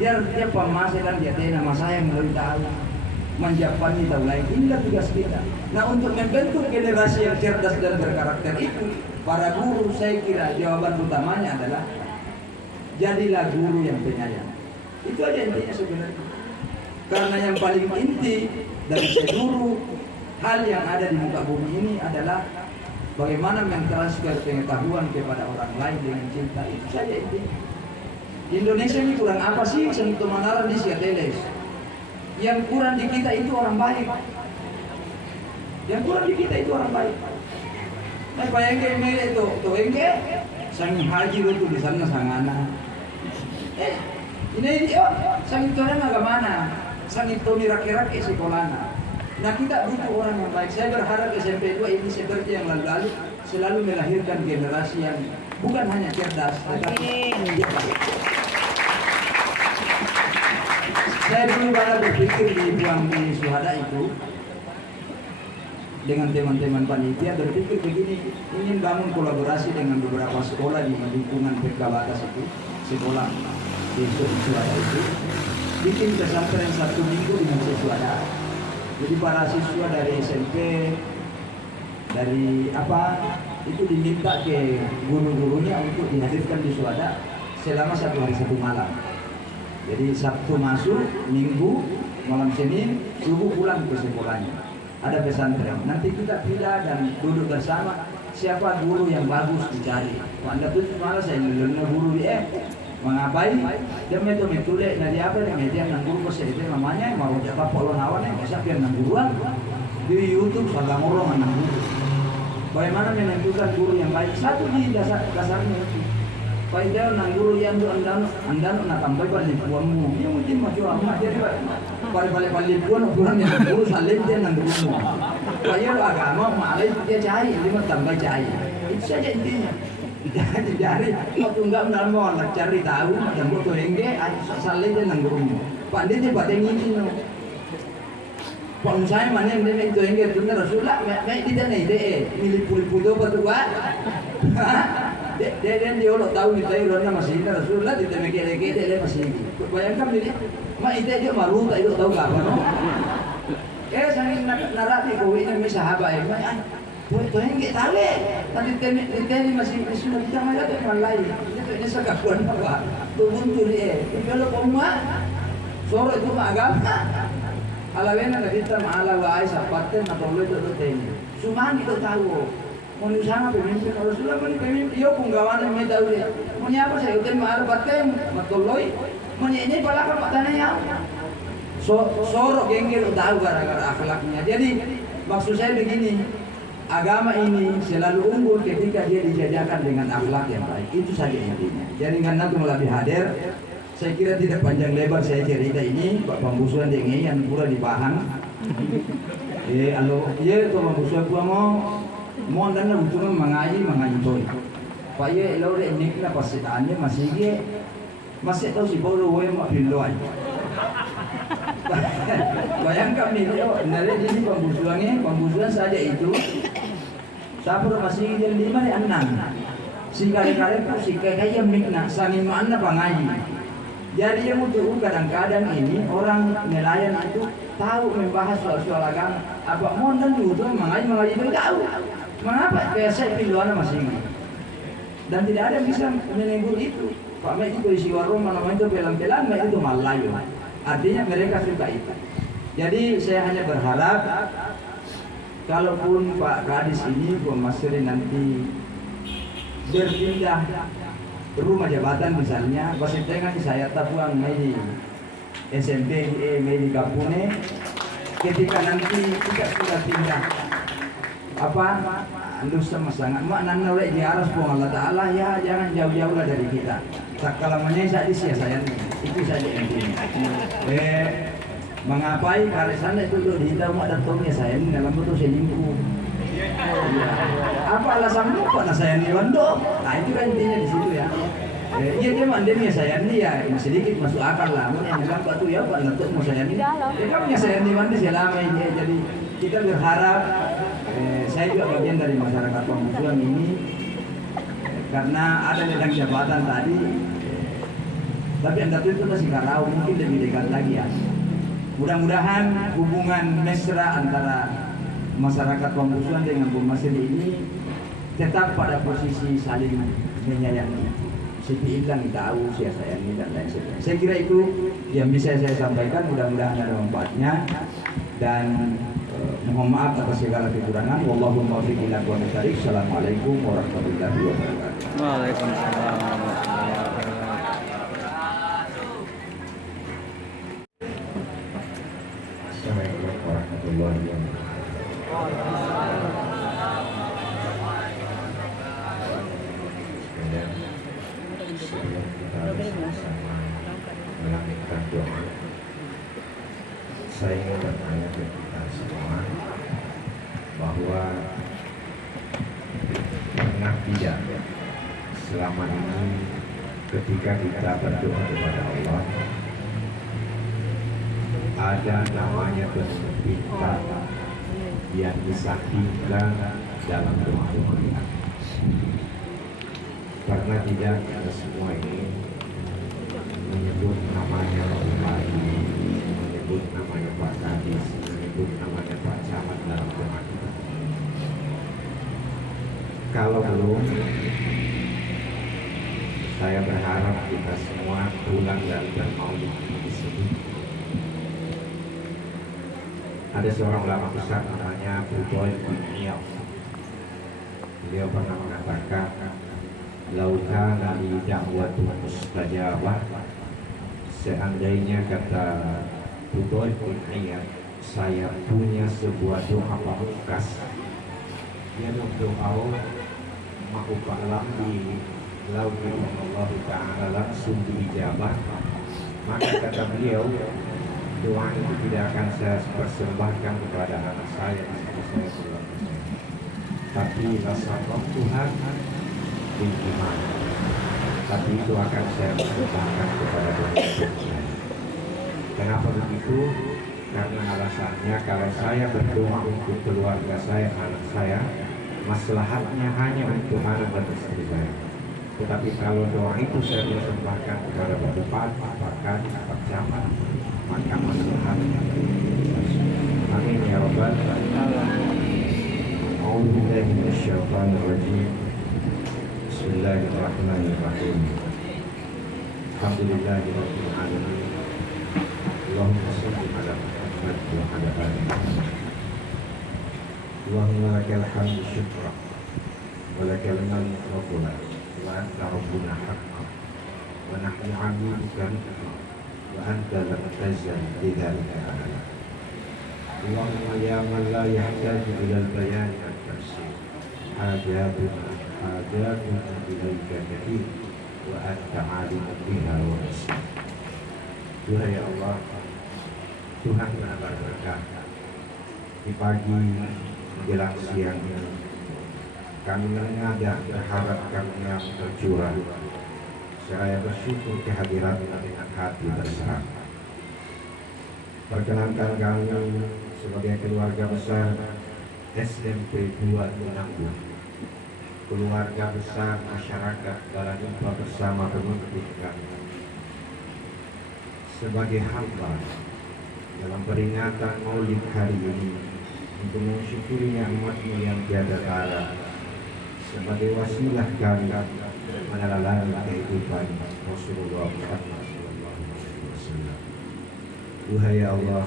dia pemasir dan dia nama saya yang lebih tahu manjapan di tahu lain. Inilah tugas kita. Nah untuk membentuk generasi yang cerdas dan berkarakter itu, para guru saya kira jawaban utamanya adalah jadilah guru yang penyayang. Itu aja intinya sebenarnya. Karena yang paling inti dari seluruh hal yang ada di muka bumi ini adalah bagaimana mentransfer pengetahuan kepada orang lain dengan cinta. Itu saja intinya. Di Indonesia ini kurang apa sih sentuh manaran di Siateles? Yang kurang di kita itu orang baik. Yang kurang di kita itu orang baik. Nah, bayangkan ini itu, tuh engke, sang haji itu di sana sangana. Ini sang itu orang agamana, sang itu mirak-mirak sekolahna. Nah kita butuh orang yang baik. Saya berharap SMP 2 ini seperti yang lalu-lalu selalu melahirkan generasi yang bukan hanya cerdas, tetapi saya dulu pada berpikir di Buang di Suhada itu dengan teman-teman panitia berpikir begini, ingin bangun kolaborasi dengan beberapa sekolah di lingkungan Pekabatas itu, sekolah di Suhada itu, bikin pesantren 1 minggu dengan Suhada. Jadi para siswa dari SMP, dari apa itu diminta ke guru-gurunya untuk dihadirkan di Suhada selama 1 hari 1 malam. Jadi Sabtu masuk, Minggu, malam Senin, subuh pulang ke sekolahnya. Ada pesantren. Nanti kita pilih dan duduk bersama siapa guru yang bagus dicari. Anda tuh malah saya ngelena guru dia mengapai dia metode dari apa yang dia nang guru saya itu namanya mau jawab polon awan yang bisa pian nang guruan di YouTube salah ngorong nang guru. Bagaimana menentukan guru yang baik? Satu di dasarnya itu. Baik dia nang guru yang anda nak tambah balik puanmu. Yang mungkin macam apa dia balik puan ukuran yang guru salim dia nang guru. Kaya agama malai dia cahaya dia mau tambah cahaya. Itu saja intinya. Jadi waktu enggak mau nak cari tahu dan butuh engge saling dia nang guru. Pak dia cepat yang ini no. Pak saya mana yang dia itu engge tu Rasulullah mai tidak nih deh milik puluh batu buat. Dia lo tahu kita itu masih ini Rasulullah tidak mikir-mikir dia masih ini. Bayangkan dia, mak itu dia malu tak itu tahu apa. Saya narati kau ini sahabat ya, tuh yang kita tahu tadi tadi masih sudah kita malah tu yang lain. Itu ini sekakuan apa? Tuh buntu dia. Kalau pemua, soro itu agama. Alawena kita malah wahai sahabatnya atau lo itu tanya. Cuma kita tahu. Manusia pemimpin Rasulullah pemimpin iyo penggawan yang tahu dia. Menyapa saya utin ma'arbat kayo matulloy. Ini pala ka patanaya. Sorok genggir tahu gara-gara akhlaknya. Jadi maksud saya begini, agama ini selalu unggul ketika dia dijajakan dengan akhlak yang baik. Itu saja intinya. Jadi karena itu lebih hadir. Saya kira tidak panjang lebar saya cerita ini. Pembusuan dengan yang pura di Pahang. Alo, itu pembusuan gua mau dan ujungnya mengaji toy. Pak ye lalu ini kita pasti tanya masih tahu si Paulo we mau biloan. Bayangkan nih, nari ini pembusuan saja itu. Sapur masih jadi 5 nih 6. Si kali-kali si kayak mikna sangin mana pangaji. Jadi yang untuk kadang-kadang ini orang nelayan itu tahu membahas soal agama. Apa mau dan ujung mengaji itu tahu. Mengapa? Kayak saya pilihan masih ini. Dan tidak ada yang bisa menegur itu. Pak Mek itu isi warung namanya itu pelan-pelan, Mek itu Malayu. Artinya mereka suka itu. Jadi saya hanya berharap kalaupun Pak Kadis ini Pak Masri nanti berpindah rumah jabatan misalnya, pasti tengah saya tabuang di SMP di Kapune, ketika nanti kita sudah pindah Nusa Masangan, mak oleh di aras pun Allah Ta'ala ya jangan jauh-jauh lah dari kita. Tak kalamanya saya itu saja intinya. Mengapai kalau sana itu di hitam mak datangnya saya ini dalam bentuk selingkuh. Apa alasan kok nak saya ni wando? Nah itu kan intinya di situ ya. Iya dia mandemnya saya ni ya sedikit masuk akal lah. Mun yang bilang Pak tu ya Pak letuk mau saya ni. Kamu yang saya ni mandi selama ini. Jadi kita berharap saya juga bagian dari masyarakat Pambusuan ini karena ada ledang jabatan tadi. Tapi anda itu masih karau mungkin lebih dekat lagi ya. Mudah-mudahan hubungan mesra antara masyarakat Pambusuan dengan Bu Masri ini tetap pada posisi saling menyayangi. Siti bilang tahu saya sayangi dan lain sebagainya. Saya kira itu yang bisa saya sampaikan. Mudah-mudahan ada manfaatnya dan mohon maaf atas segala kekurangan. Wallahu muwaffiq ila aqwamit thariq. Assalamualaikum warahmatullahi wabarakatuh. Waalaikumsalam. Assalamualaikum warahmatullahi wabarakatuh. Sebelum kita bersama melanjutkan doa, saya ingin bertanya ke kita semua bahwa pernah tidak selama ini ketika kita berdoa kepada Allah ada namanya berpinta yang disakitkan dalam doa kita. Pernah tidak kita semua ini menyebut namanya Pak menyebut namanya Pak Kadis, menyebut namanya Pak Camat dalam doa kita? Kalau belum, saya berharap kita semua pulang dari bermaulid di sini. Ada seorang ulama besar namanya Budoy bin Iyad. Beliau pernah mengatakan, "Laukana li da'watu mustajabah." Seandainya kata Budoy bin Iyad, saya punya sebuah doa pamungkas, ya doa ma'ubalah di lauki Allah Ta'ala langsung diijabah, maka kata beliau, doa itu tidak akan saya persembahkan kepada anak saya istri saya keluarga saya, tapi rasa Tuhan iman, tapi itu akan saya persembahkan kepada doa. Kenapa begitu? Karena alasannya kalau saya berdoa untuk keluarga saya, anak saya, maslahatnya hanya untuk anak dan istri saya. Tetapi kalau doa itu saya persembahkan kepada Pak Bupati, Pak Kadis, Pak Camat, maka maslahatnya. Amin ya rabbal alamin. A'udzu billahi minasyaitonir rajim. Bismillahirrahmanirrahim. Alhamdulillahirabbil alamin. Allahumma shalli ala Muhammad wa ala ali Muhammad. Allahumma lakal hamdu syukran wa lakal mulku rabbuna wa anta rabbuna haqqan wa nahnu 'abduka wa anta lam tazal bidzalika ala. Allahumma ya man la yahtaju ila al-bayan wa at-tafsir hajatuna ilaika kathir wa anta 'alimun biha wa basir. Tuhan ya Allah, Tuhan yang berberkah, di pagi menjelang siang ini kami menengadah berharap kami yang tercurah. Saya bersyukur kehadiran dengan hati besar. Perkenankan kami sebagai keluarga besar SMP 2 Tunanggu, keluarga besar masyarakat Balanimpa bersama pemimpin kami, sebagai hamba dalam peringatan Maulid hari ini untuk mensyukuri nikmat-Mu yang tiada tara, sebagai wasilah kami meneladani kehidupan Rasulullah Muhammad SAW. Duhai ya Allah,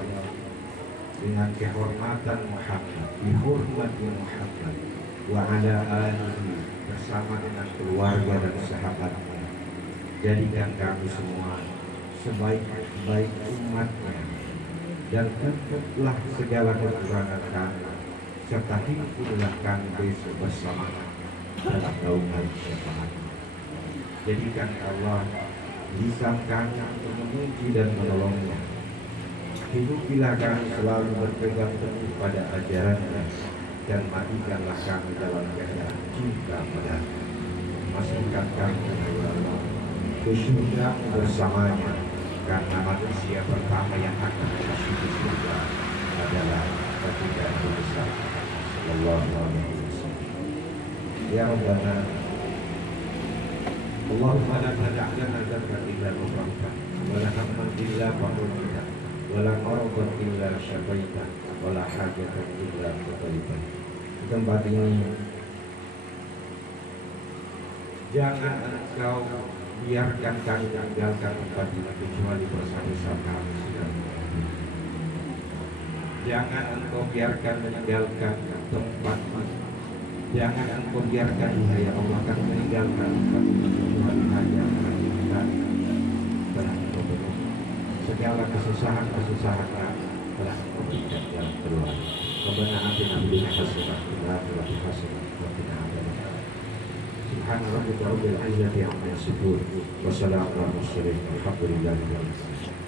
dengan kehormatan Muhammad, dihormati Muhammad wa ala alihi, bersama dengan keluarga dan sahabatnya, jadikan kami semua sebaik-baik umatnya, dan tutuplah segala kekurangan kami, serta himpunlah kami besok bersama dalam naungan syafaat. Jadikan Allah lisan kami untuk memuji dan menolongnya. Hidupilah kami selalu berpegang teguh pada ajarannya, dan matikanlah kami dalam keadaan cinta padanya. Masukkan kami ya Allah ke surga bersamanya, karena manusia pertama yang akan masuk ke surga adalah ketika besar Sallallahu Alaihi Wasallam. Ya Rabbana, Allahumma la tada'lana dzanban illa ghafartah, wa la hamman illa farajtah, wa la maradan illa syafaitah, wa la hajatan illa qadaitah. Di tempat ini jangan engkau biarkan kami meninggalkan tempat ini kecuali bersama-sama kami sudah menghadiri. Jangan engkau biarkan meninggalkan tempat ini. Jangan engkau biarkan ya Allah kami meninggalkan tempat ini kecuali hanya kita telah engkau penuhi. Segala kesusahan kami telah engkau berikan jalan keluar. Rabbana atina fid dunya hasanah wa fil akhirati hasanah wa qina adzabannar. Subhana rabbika rabbil izzati amma yasifun wa salamun alal mursalin walhamdulillahi rabbil alamin.